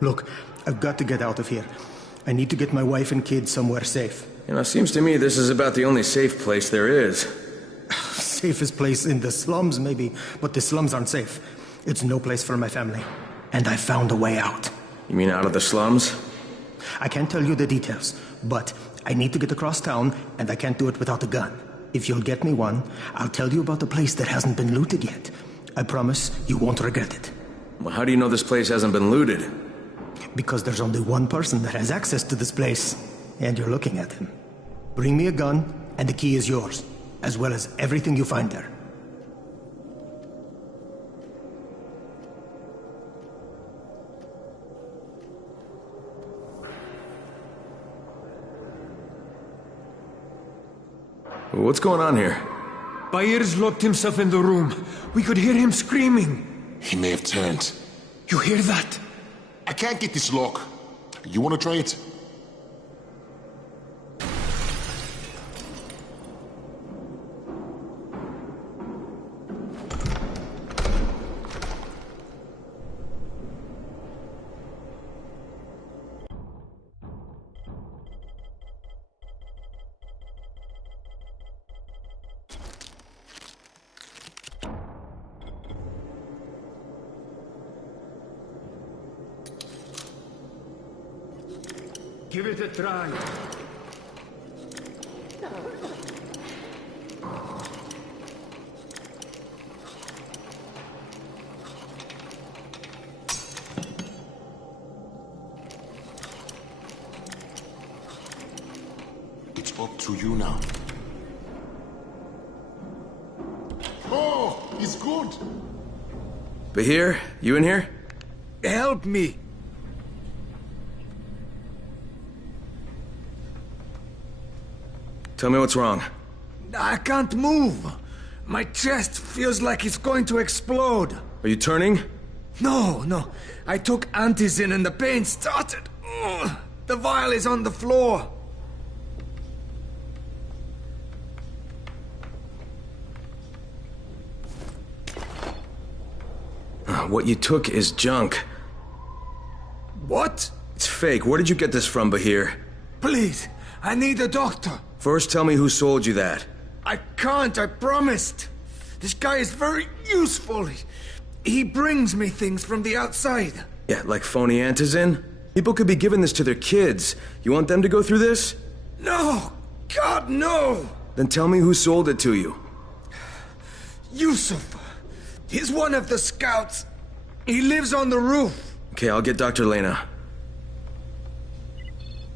Look, I've got to get out of here. I need to get my wife and kids somewhere safe. You know, seems to me this is about the only safe place there is. Safest place in the slums, maybe, but the slums aren't safe. It's no place for my family. And I found a way out. You mean out of the slums? I can't tell you the details, but I need to get across town, and I can't do it without a gun. If you'll get me one, I'll tell you about a place that hasn't been looted yet. I promise you won't regret it. Well, how do you know this place hasn't been looted? Because there's only one person that has access to this place, and you're looking at him. Bring me a gun, and the key is yours, as well as everything you find there. What's going on here? Bayer's locked himself in the room. We could hear him screaming. He may have turned. You hear that? I can't get this lock. You want to try it? Give it a try. It's up to you now. Oh, he's good. Bahir, you in here? Help me! Tell me what's wrong. I can't move. My chest feels like it's going to explode. Are you turning? No. I took antizin and the pain started. Ugh. The vial is on the floor. What you took is junk. What? It's fake. Where did you get this from, Bahir? Please, I need a doctor. First, tell me who sold you that. I can't, I promised. This guy is very useful. He brings me things from the outside. Yeah, like phony antizin? People could be giving this to their kids. You want them to go through this? No! God, no! Then tell me who sold it to you. Yusuf. He's one of the scouts. He lives on the roof. Okay, I'll get Dr. Lena.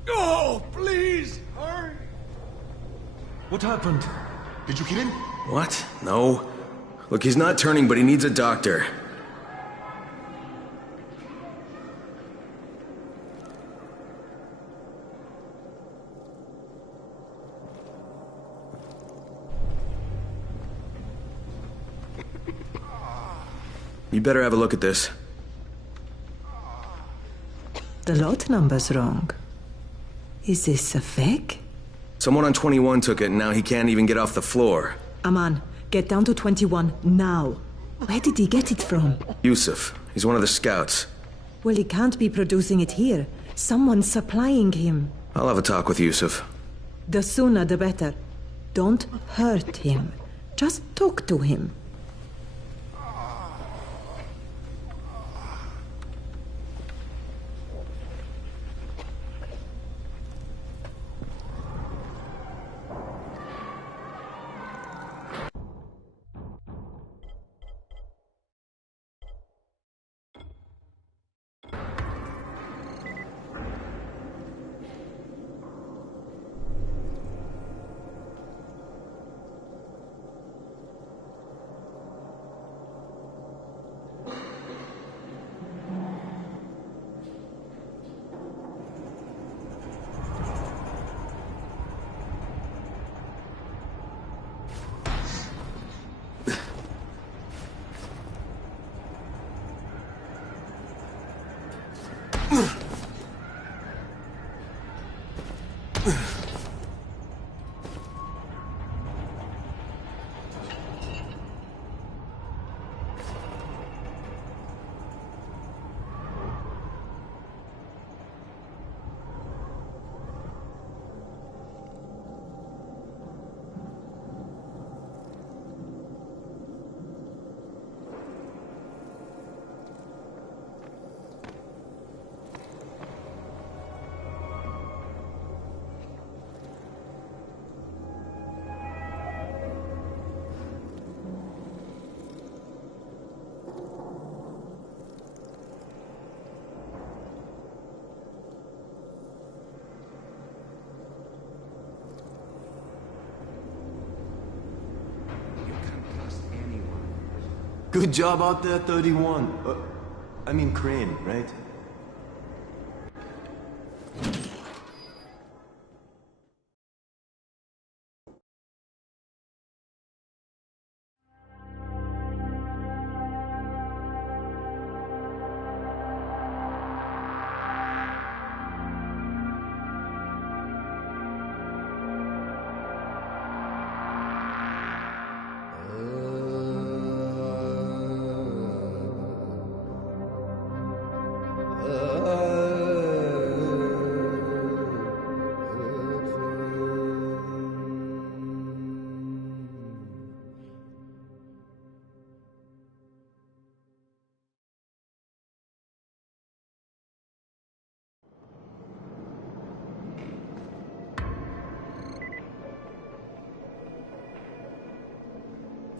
Oh, please, hurry! What happened? Did you kill him? What? No. Look, he's not turning, but he needs a doctor. You better have a look at this. The lot number's wrong. Is this a fake? Someone on 21 took it, and now he can't even get off the floor. Aman, get down to 21, now. Where did he get it from? Yusuf. He's one of the scouts. Well, he can't be producing it here. Someone's supplying him. I'll have a talk with Yusuf. The sooner the better. Don't hurt him. Just talk to him. Good job out there, 31. I mean Crane, right?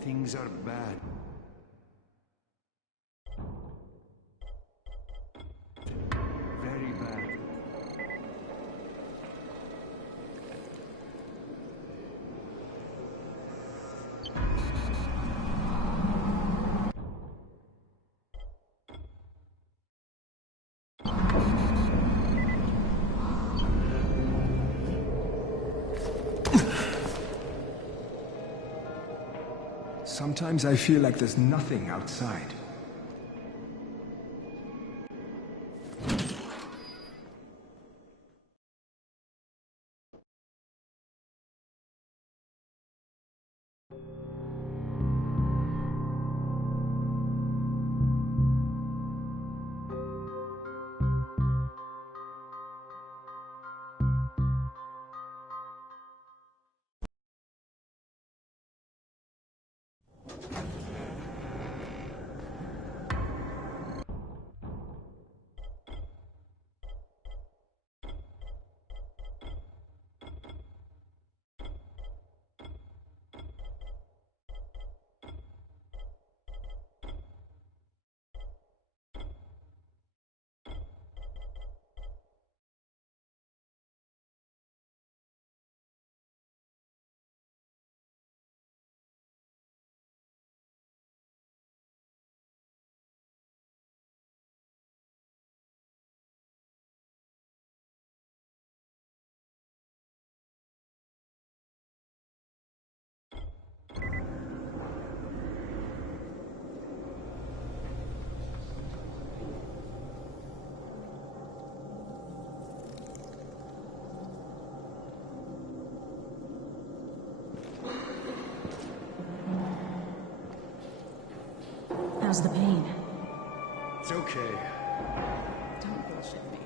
Things are bad. Very bad. Sometimes I feel like there's nothing outside. How's the pain? It's okay. Don't bullshit me.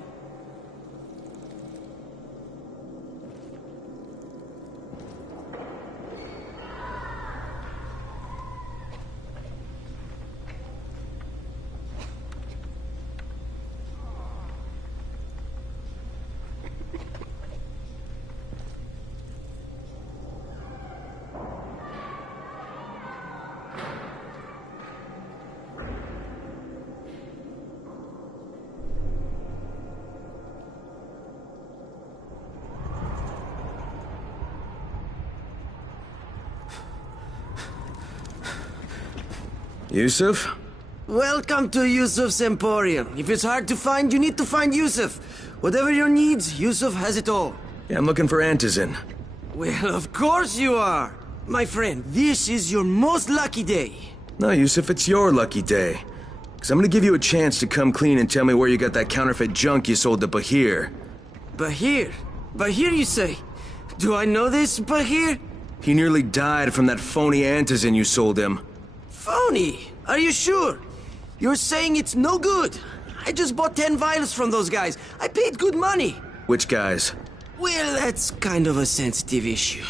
Yusuf? Welcome to Yusuf's Emporium. If it's hard to find, you need to find Yusuf. Whatever your needs, Yusuf has it all. Yeah, I'm looking for Antizin. Well, of course you are. My friend, this is your most lucky day. No, Yusuf, it's your lucky day. Because I'm gonna give you a chance to come clean and tell me where you got that counterfeit junk you sold to Bahir. Bahir? Bahir, you say? Do I know this Bahir? He nearly died from that phony Antizin you sold him. Phony? Are you sure? You're saying it's no good? I just bought 10 vials from those guys. I paid good money. Which guys? Well, that's kind of a sensitive issue.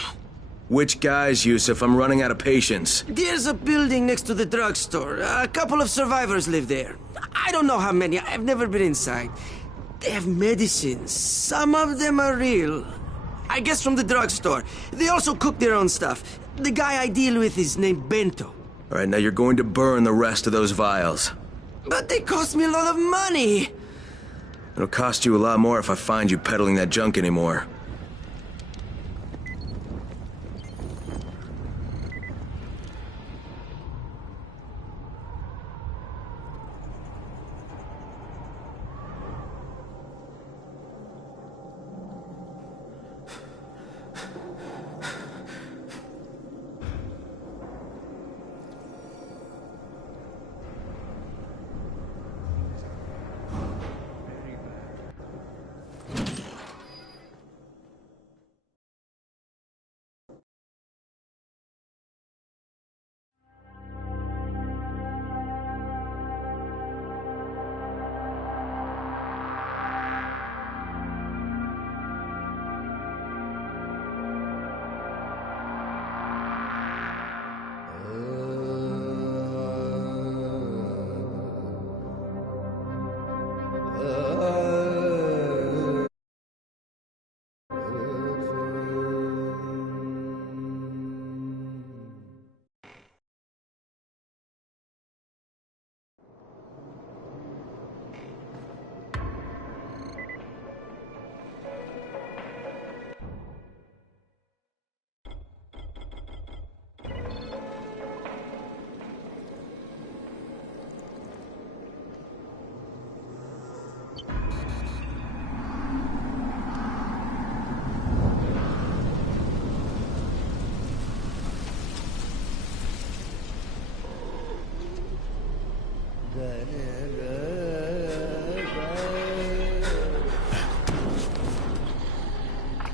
Which guys, Yusuf? I'm running out of patience. There's a building next to the drugstore. A couple of survivors live there. I don't know how many. I've never been inside. They have medicines. Some of them are real. I guess from the drugstore. They also cook their own stuff. The guy I deal with is named Bento. All right, now you're going to burn the rest of those vials. But they cost me a lot of money. It'll cost you a lot more if I find you peddling that junk anymore.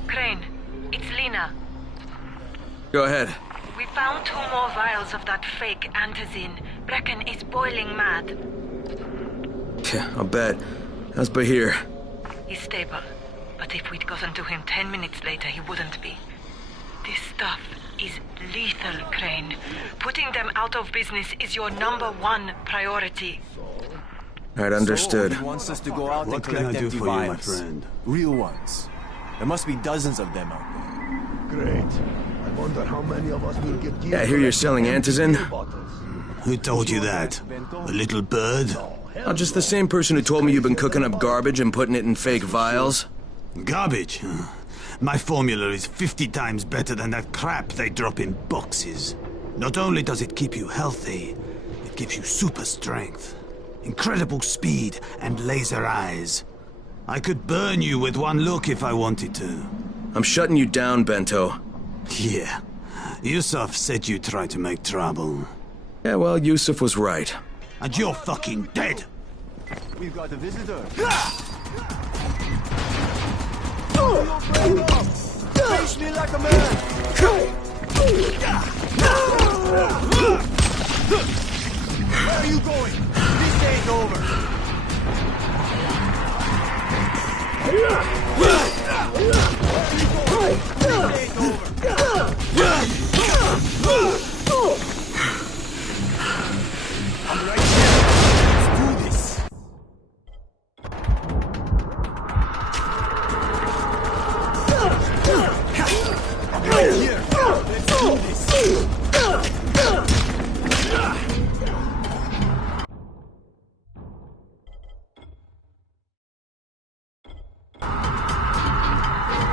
Crane, it's Lena. Go ahead. We found 2 more vials of that fake antizin. Brecken is boiling mad. Yeah, I'll bet. How's Bahir? He's stable, but if we'd gotten to him 10 minutes later, he wouldn't be. This stuff is lethal, Crane. Putting them out of business is your #1 priority. Right, understood. So he wants us to go out What and can I collect do empty for you, my vials. friend? Real ones. There must be dozens of them out there. Great. I wonder how many of us will get Yeah, I hear you're selling antizin. Who told you that? A little bird? Oh, just the same person who told me you've been cooking up garbage and putting it in fake vials. Garbage? My formula is 50 times better than that crap they drop in boxes. Not only does it keep you healthy, it gives you super strength, incredible speed, and laser eyes. I could burn you with one look if I wanted to. I'm shutting you down, Bento. Yeah. Yusuf said you tried to make trouble. Yeah, well, Yusuf was right. And you're fucking dead! We've got a visitor. Face me like a man! Where are you going? This ain't over. I'm right here. Let's do this. I'm right here. Let's do this.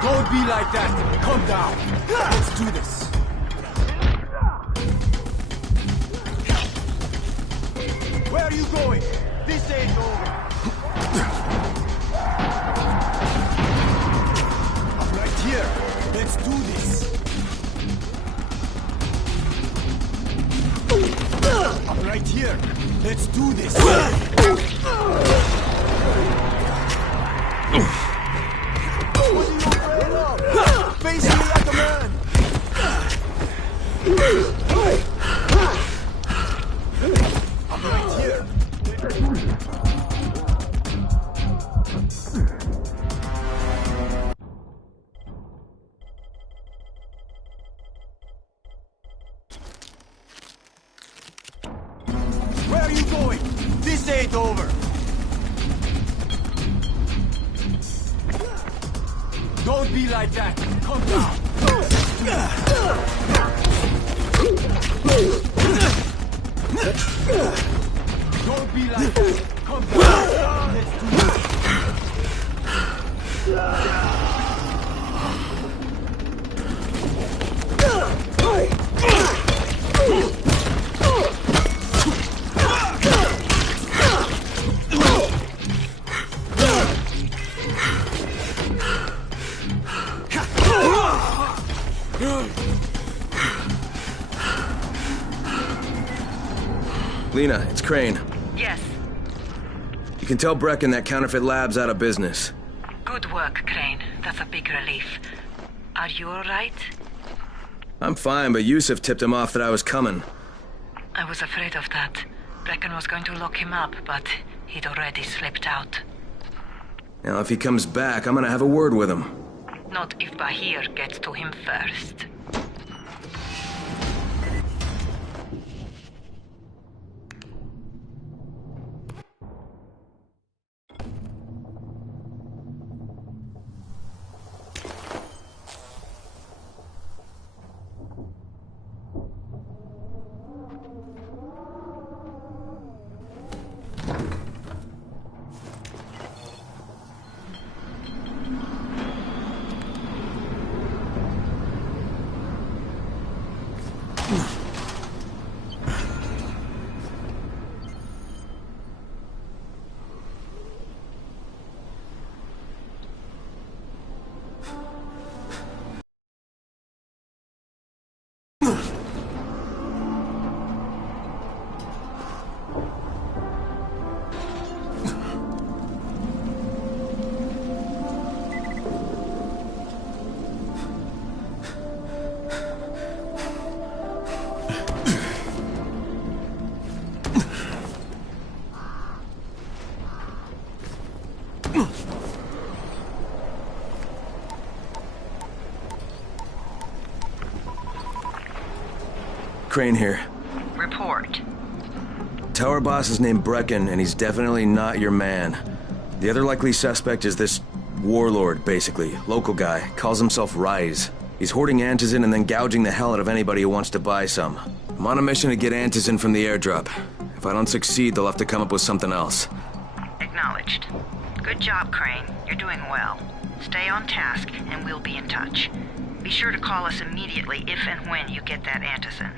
Don't be like that. Calm down. Let's do this. Where are you going? This ain't over. I'm right here. Let's do this. I'm right here. Let's do this. Face me like a man! I'm right here. Where are you going? This ain't over. Don't be like that. Calm down. Don't be like that. Calm down. Let's do this. Lena, it's Crane. Yes. You can tell Brecken that counterfeit lab's out of business. Good work, Crane. That's a big relief. Are you all right? I'm fine, but Yusuf tipped him off that I was coming. I was afraid of that. Brecken was going to lock him up, but he'd already slipped out. Now, if he comes back, I'm gonna have a word with him. Not if Bahir gets to him first. Crane here. Report. Tower boss is named Brecken, and he's definitely not your man. The other likely suspect is this warlord, basically. Local guy. Calls himself Rise. He's hoarding antizin and then gouging the hell out of anybody who wants to buy some. I'm on a mission to get antizin from the airdrop. If I don't succeed, they'll have to come up with something else. Acknowledged. Good job, Crane. You're doing well. Stay on task, and we'll be in touch. Be sure to call us immediately if and when you get that antizin.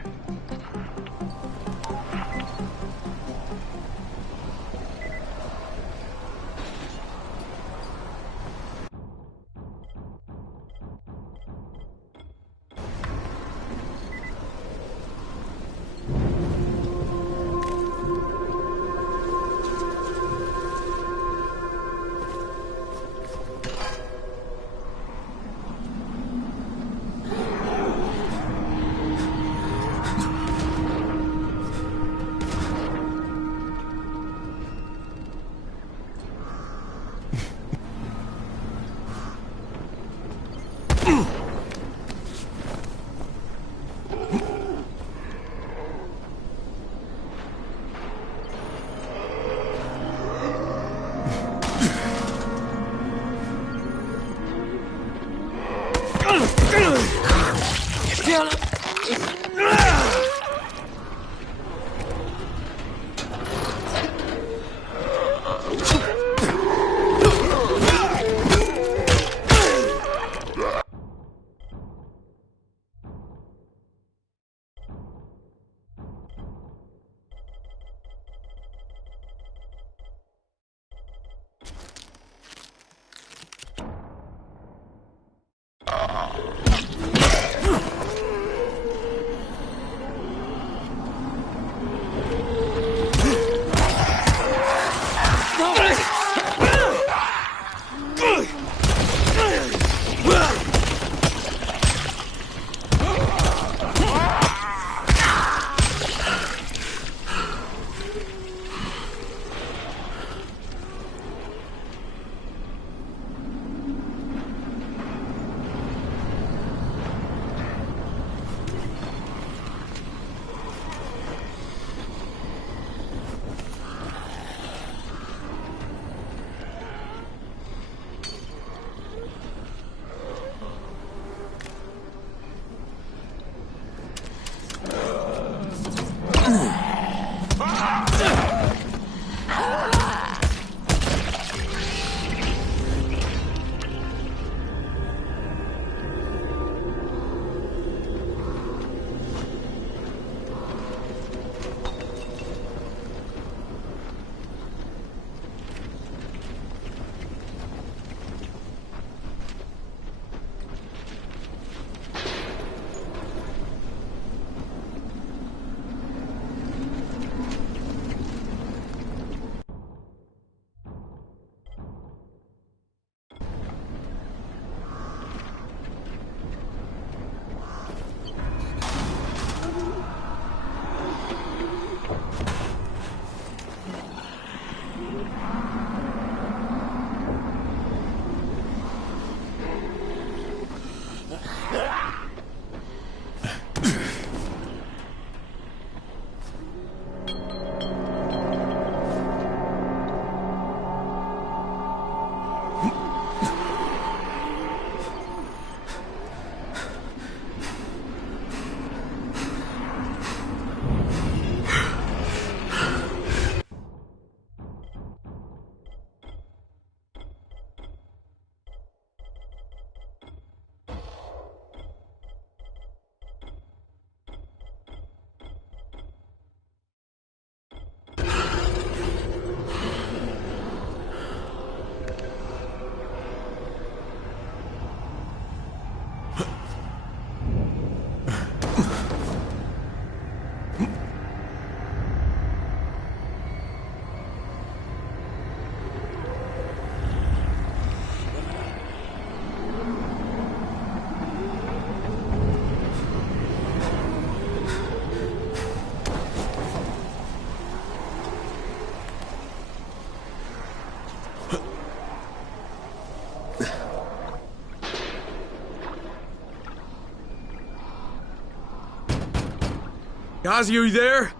Ghazi, are you there?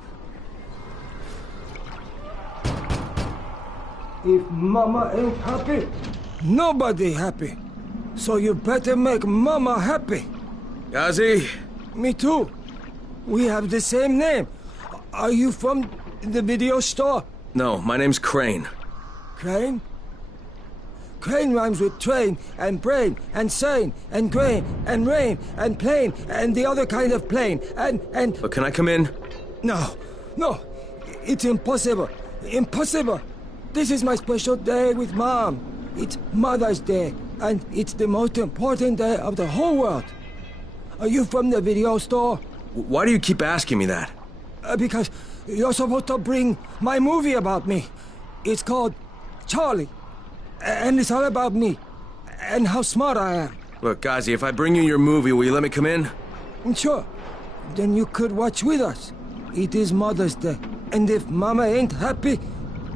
If Mama ain't happy, nobody happy. So you better make Mama happy. Ghazi? Me too. We have the same name. Are you from the video store? No, my name's Crane. Crane? Crane rhymes with train, and brain, and sane, and grain, and rain, and plane, and the other kind of plane, and... But can I come in? No, it's impossible. Impossible. This is my special day with Mom. It's Mother's Day, and it's the most important day of the whole world. Are you from the video store? Why do you keep asking me that? Because you're supposed to bring my movie about me. It's called Charlie. And it's all about me. And how smart I am. Look, Ghazi, if I bring you your movie, will you let me come in? Sure. Then you could watch with us. It is Mother's Day. And if Mama ain't happy,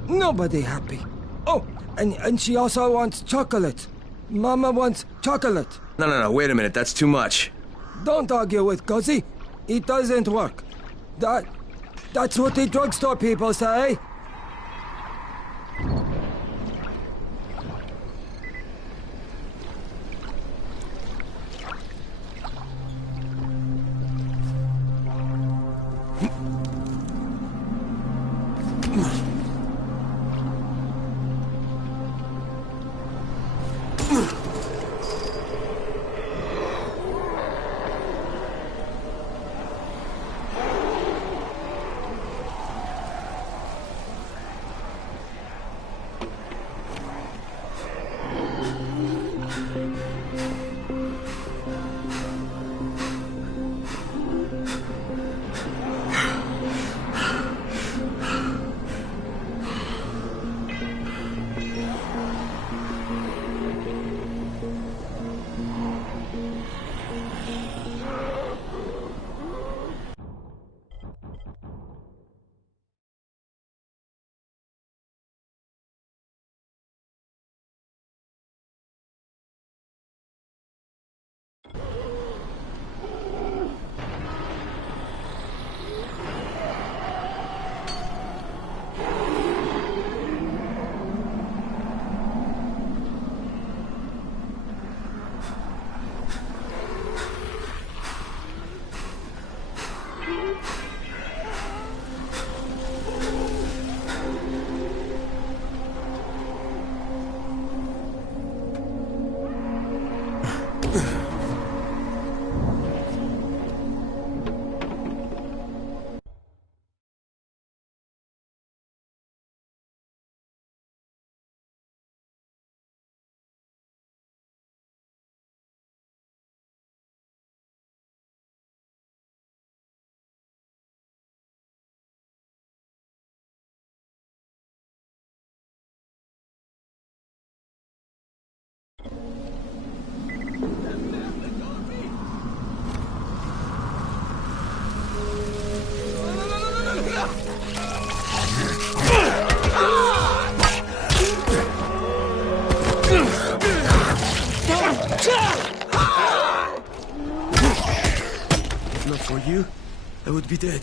nobody happy. Oh, and she also wants chocolate. Mama wants chocolate. No, wait a minute, that's too much. Don't argue with Ghazi. It doesn't work. That's what the drugstore people say. If not for you, I would be dead.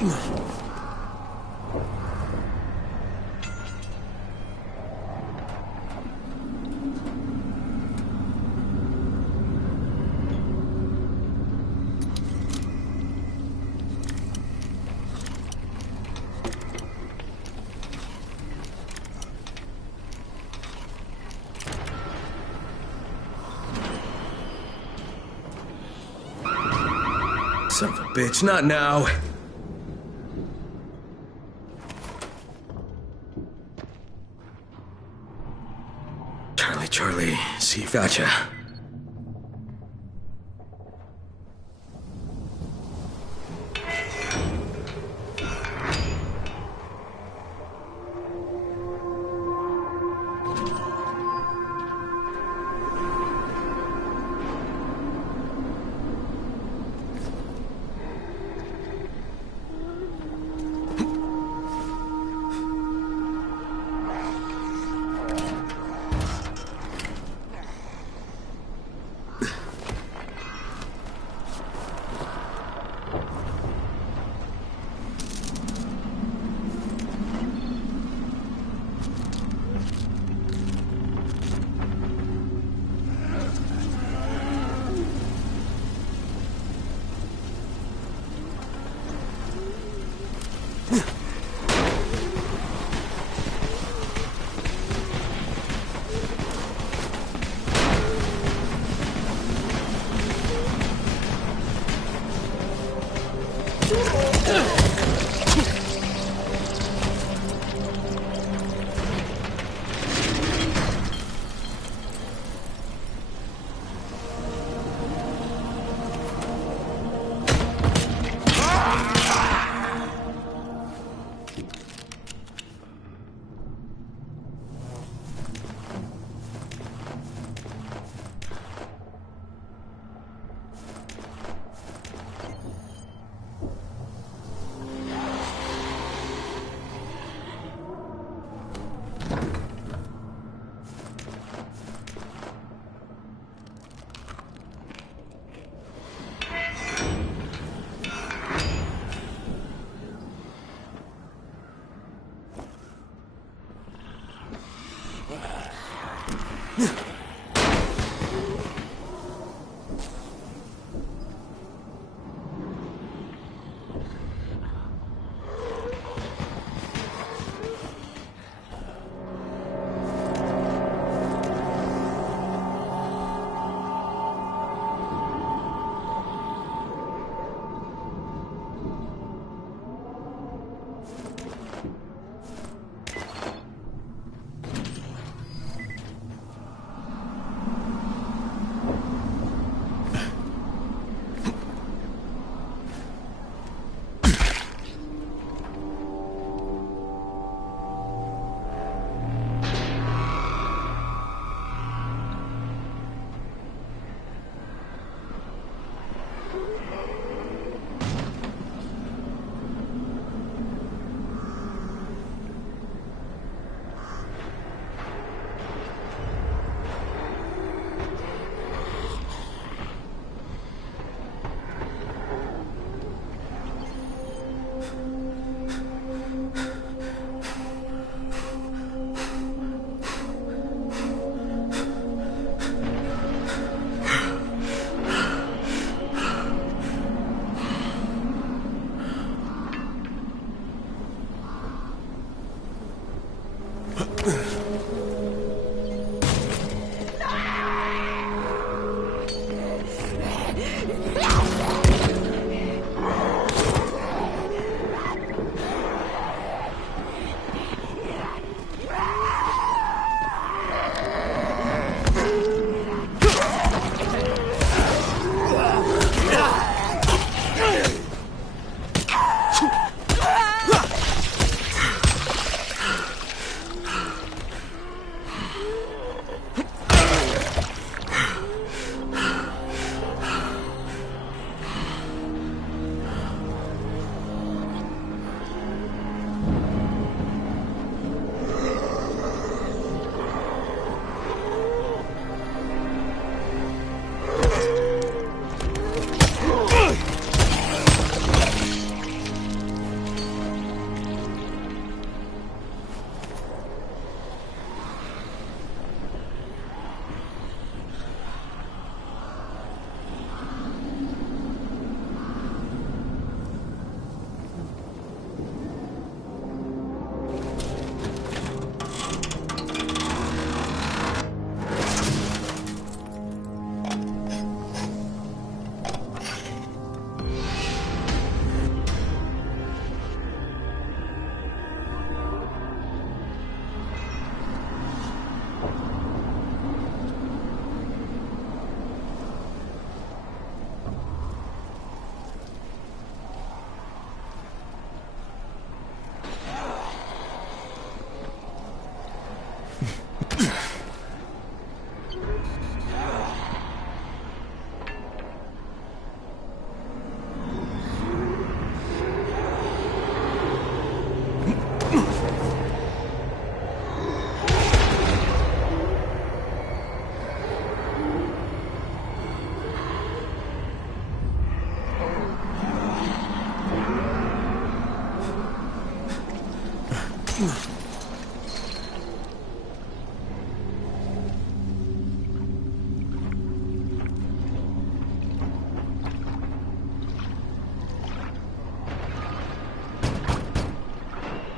Son of a bitch, not now. Charlie, see, gotcha.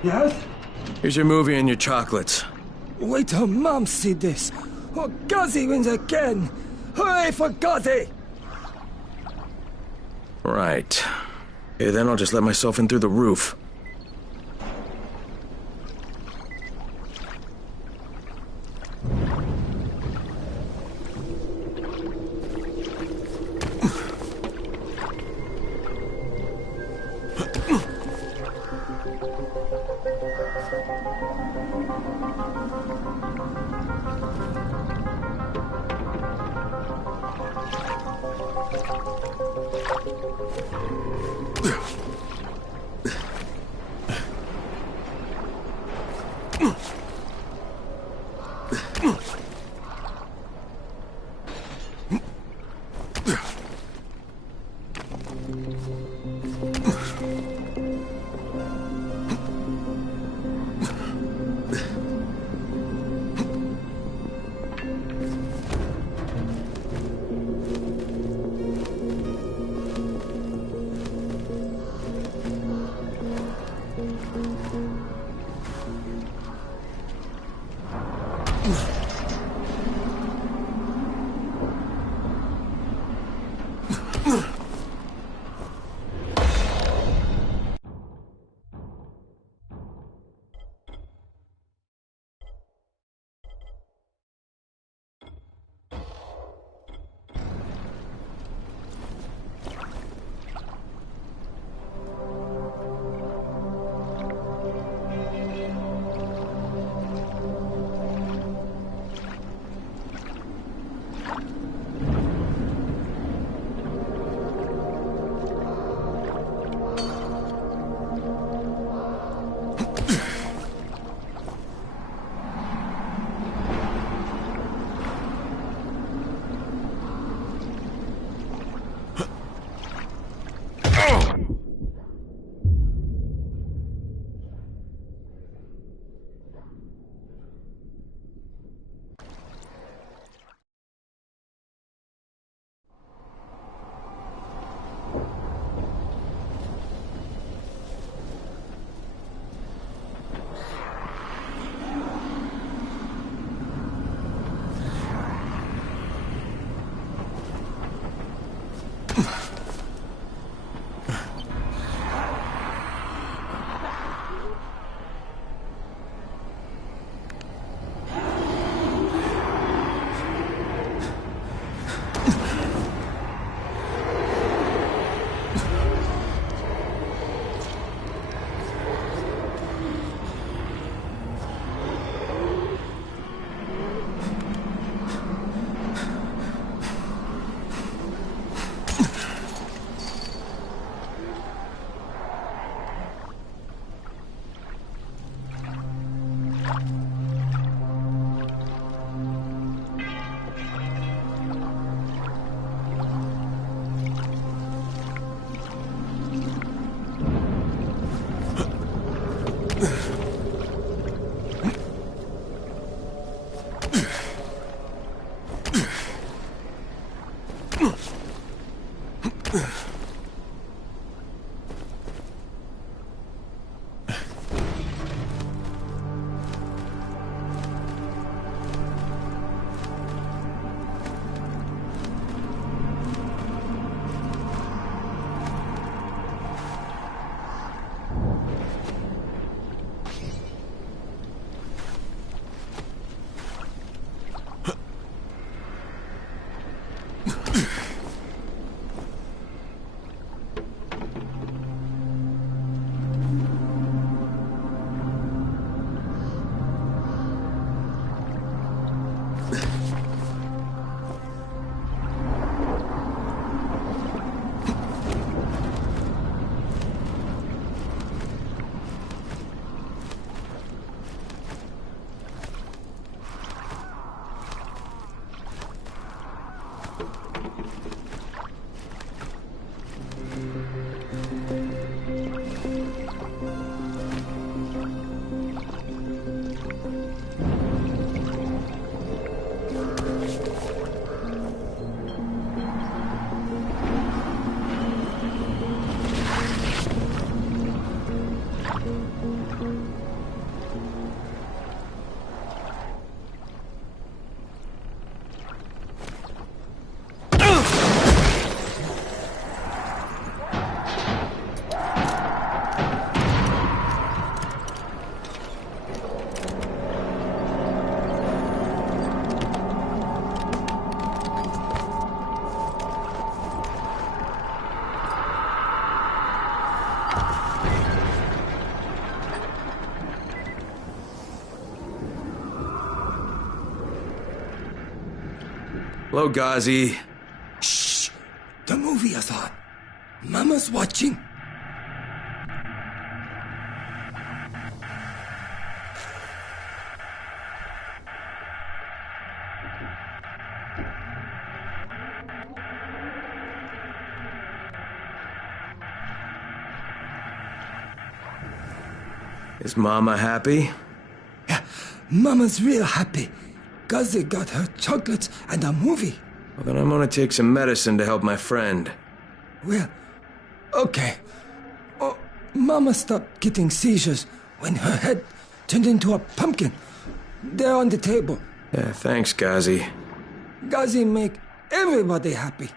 Yes? Here's your movie and your chocolates. Wait till Mom see this. Oh, Ghazi wins again. Hooray for Ghazi! Right. Okay, then I'll just let myself in through the roof. Hello, Ghazi. Shh! The movie is on. Mama's watching. Is Mama happy? Yeah, Mama's real happy. Ghazi got her chocolates and a movie. Well, then I'm gonna take some medicine to help my friend. Well, okay. Oh, Mama stopped getting seizures when her head turned into a pumpkin. They're on the table. Yeah, thanks, Ghazi. Ghazi make everybody happy.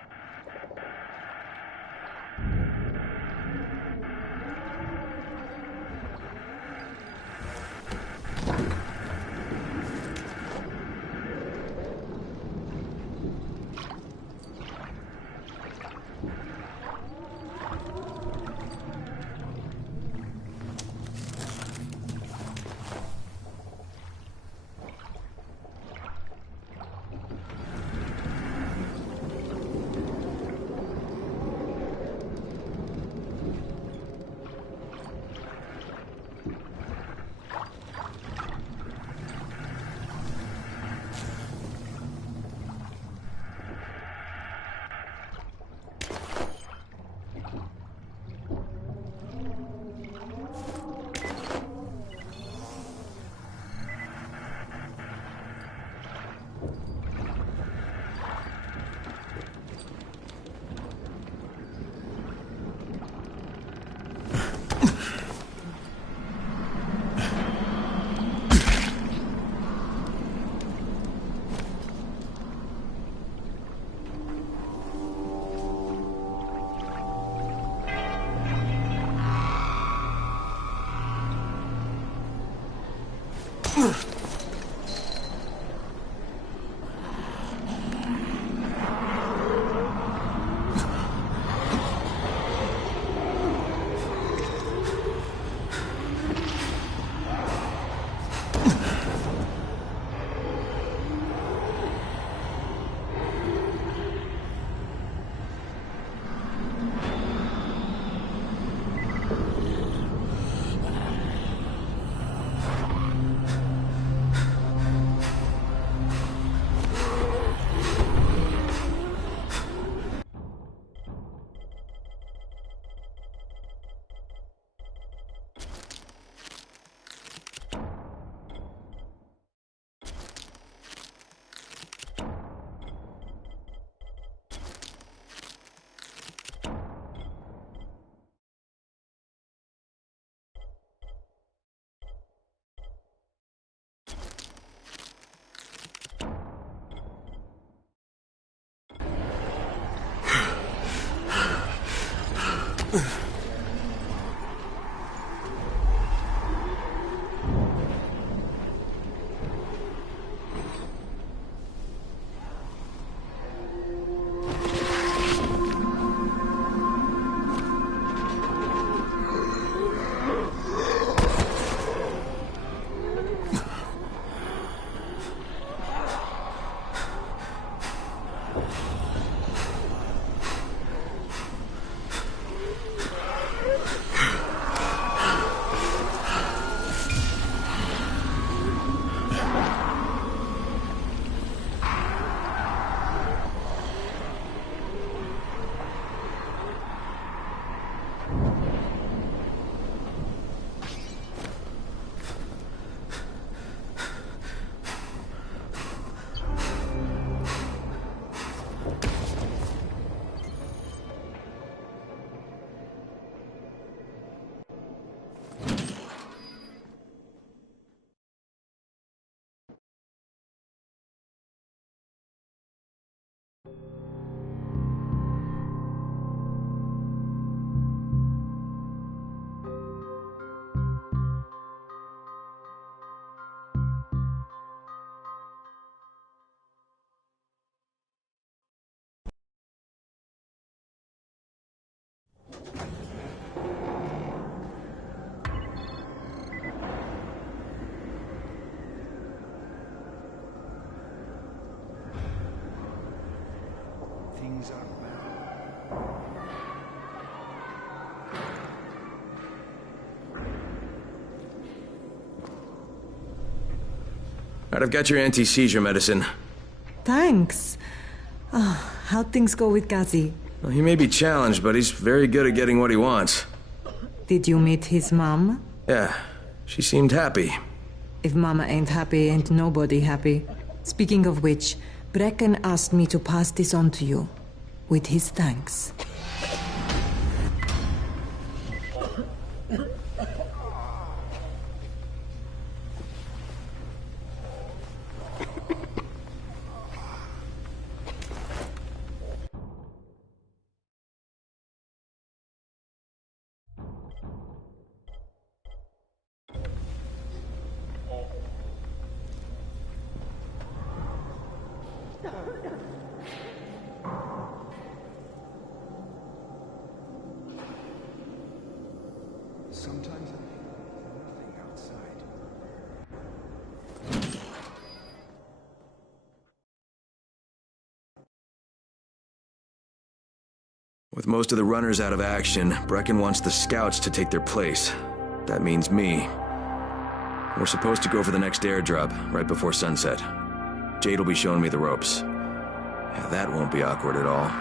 These are Alright, I've got your anti-seizure medicine. Thanks. Oh, how'd things go with Ghazi? Well, he may be challenged, but he's very good at getting what he wants. Did you meet his mom? Yeah, she seemed happy. If Mama ain't happy, ain't nobody happy. Speaking of which, Brecken asked me to pass this on to you, with his thanks. sometimes I think there's nothing outside. With most of the runners out of action, Brecken wants the scouts to take their place. That means me. We're supposed to go for the next airdrop, right before sunset. Jade will be showing me the ropes. Yeah, that won't be awkward at all.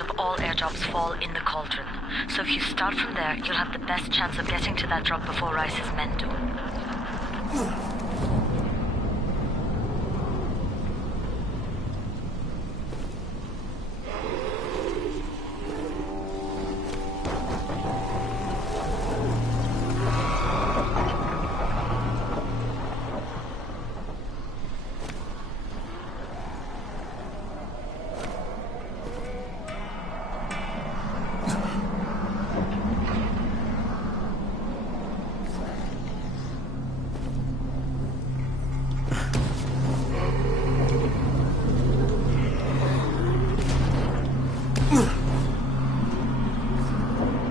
Of all airdrops fall in the cauldron. So if you start from there, you'll have the best chance of getting to that drop before Rice's men do.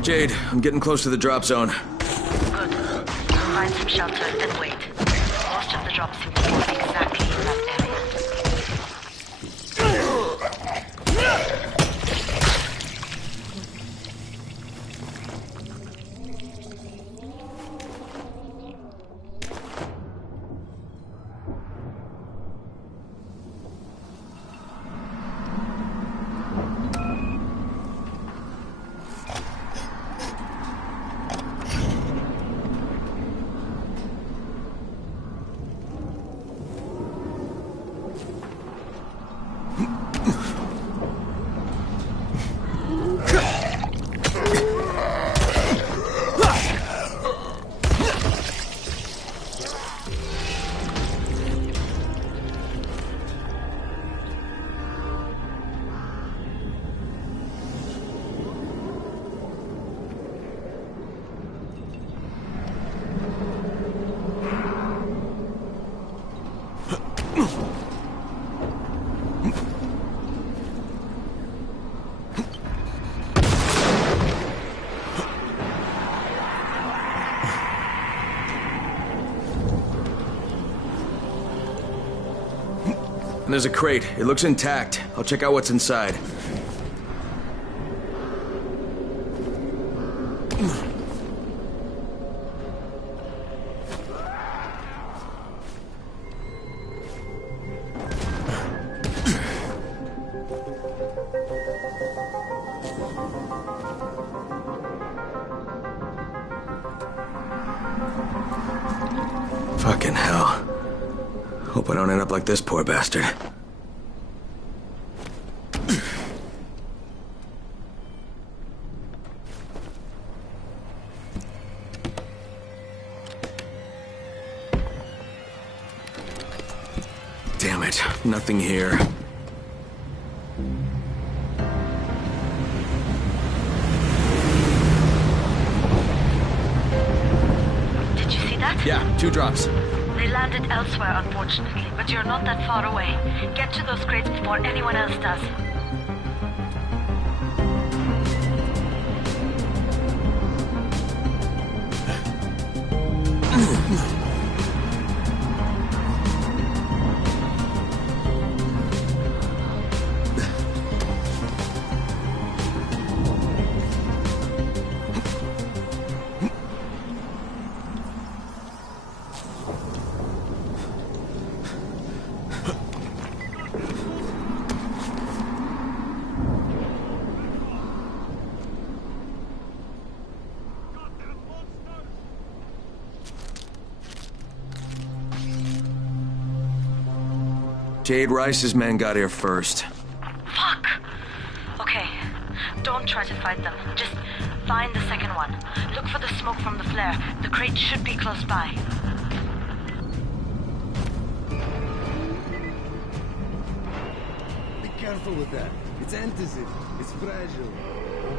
Jade, I'm getting close to the drop zone. Good. Find some shelter and wait. Most of the drops seem to be exactly in that area. And there's a crate. It looks intact. I'll check out what's inside. Fucking hell. Hope I don't end up like this poor bastard. Damn it, nothing here. Did you see that? Yeah, 2 drops. They landed elsewhere, unfortunately, but you're not that far away. Get to those crates before anyone else does. Jade Rice's men got here first. Fuck! Okay, don't try to fight them. Just find the second one. Look for the smoke from the flare. The crate should be close by. Be careful with that. It's antizin. It's fragile.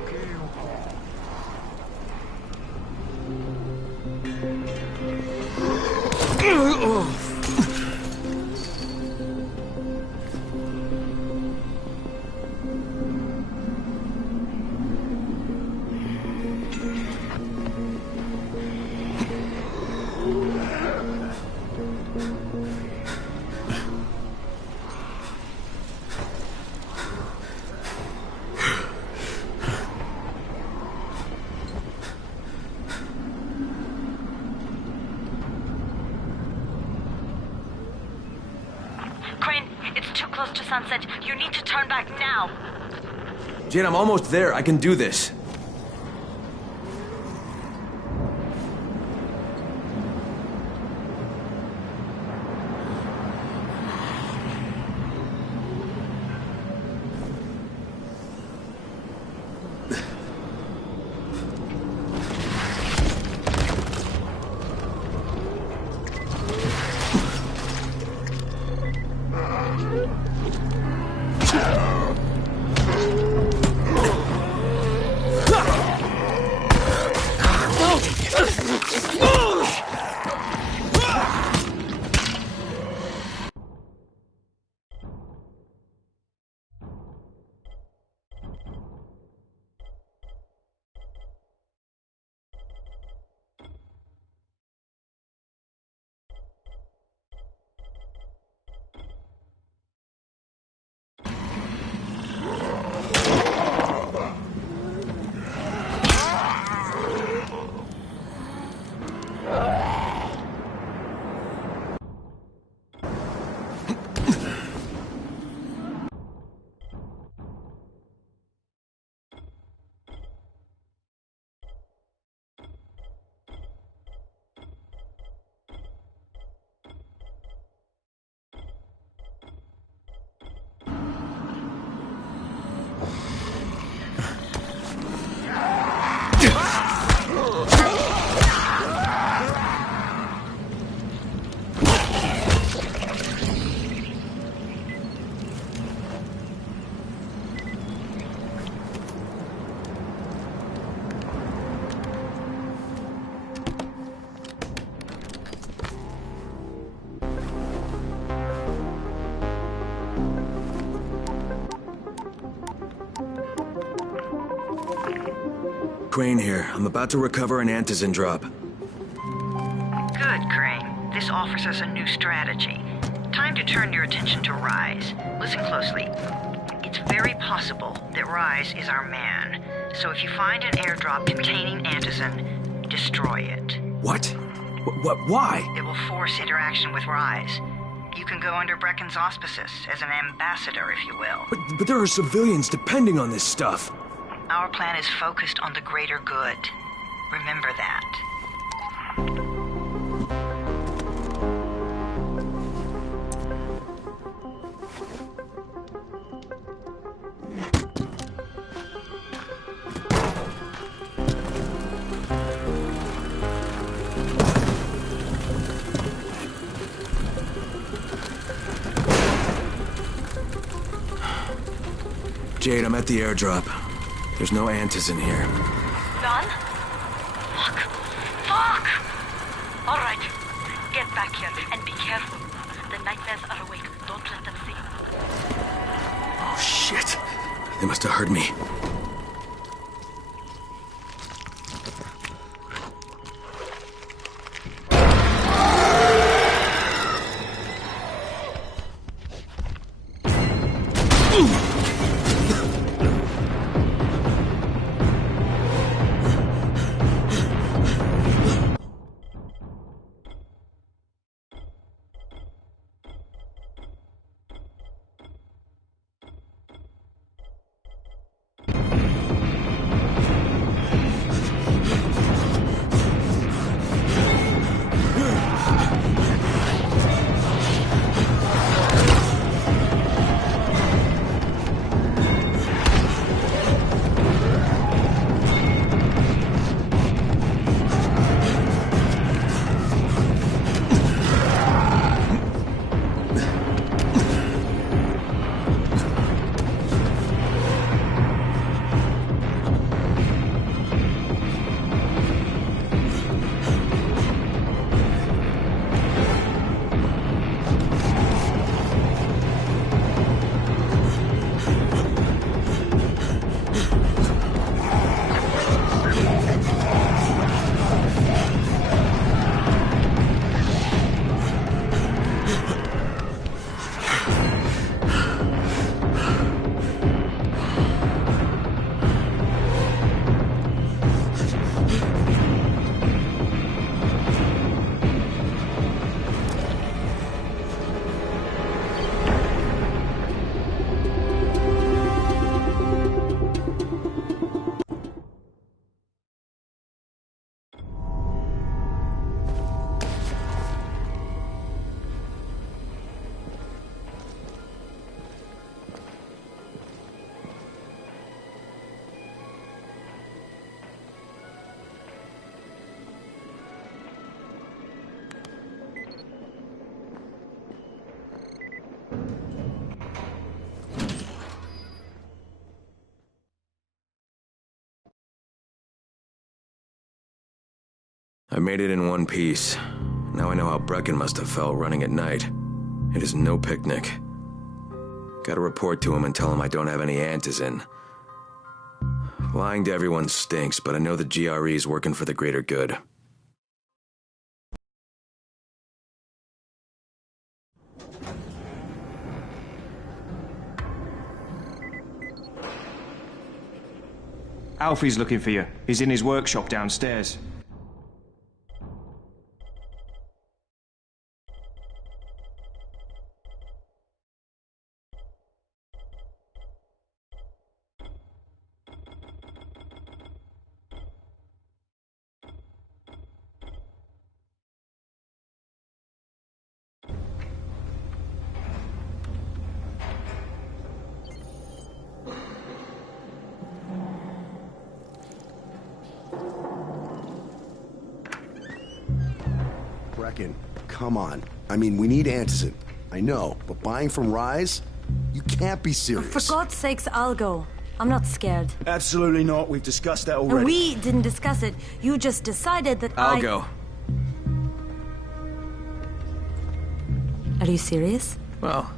Okay, okay. Close to sunset. You need to turn back now. Jade, I'm almost there. I can do this. Crane here. I'm about to recover an antizin drop. Good, Crane. This offers us a new strategy. time to turn your attention to Rise. Listen closely. It's very possible that Rise is our man. So if you find an airdrop containing Antizin, destroy it. What? Why? It will force interaction with Rise. You can go under Brecken's auspices as an ambassador, if you will. But there are civilians depending on this stuff. Our plan is focused on the greater good. Remember that. Jade, I'm at the airdrop. There's no Antizin here. Done? Fuck! All right, get back here and be careful. The nightmares are awake. Don't let them see you. Oh, shit. They must have heard me. I made it in one piece. Now I know how Brecken must have felt running at night. It is no picnic. Gotta report to him and tell him I don't have any Antizin. Lying to everyone stinks, but I know the GRE is working for the greater good. Alfie's looking for you. He's in his workshop downstairs. Brecken, come on. I mean, we need Antizin. I know, but buying from Rise? You can't be serious. For God's sakes, I'll go. I'm not scared. Absolutely not. We've discussed that already. And we didn't discuss it. You just decided that I'll go. Are you serious? Well,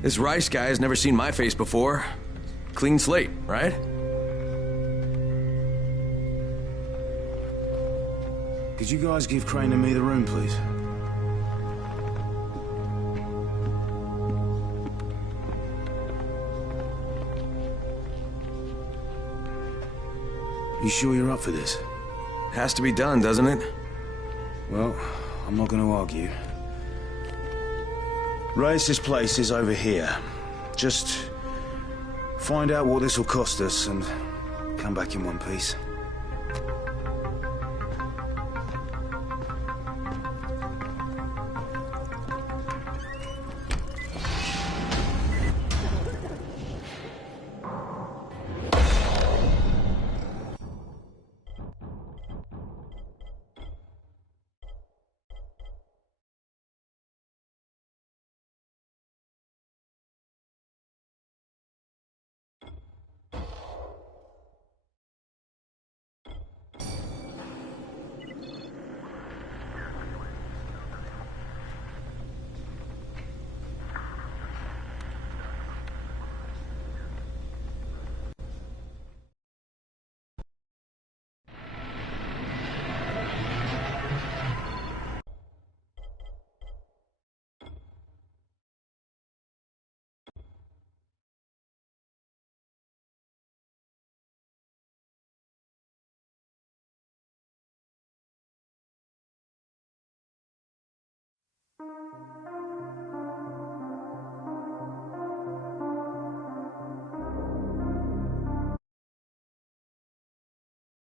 this Rice guy has never seen my face before. Clean slate, right? Could you guys give Crane and me the room, please? You sure you're up for this? Has to be done, doesn't it? Well, I'm not gonna argue. Reyes' place is over here. Just find out what this will cost us and come back in one piece.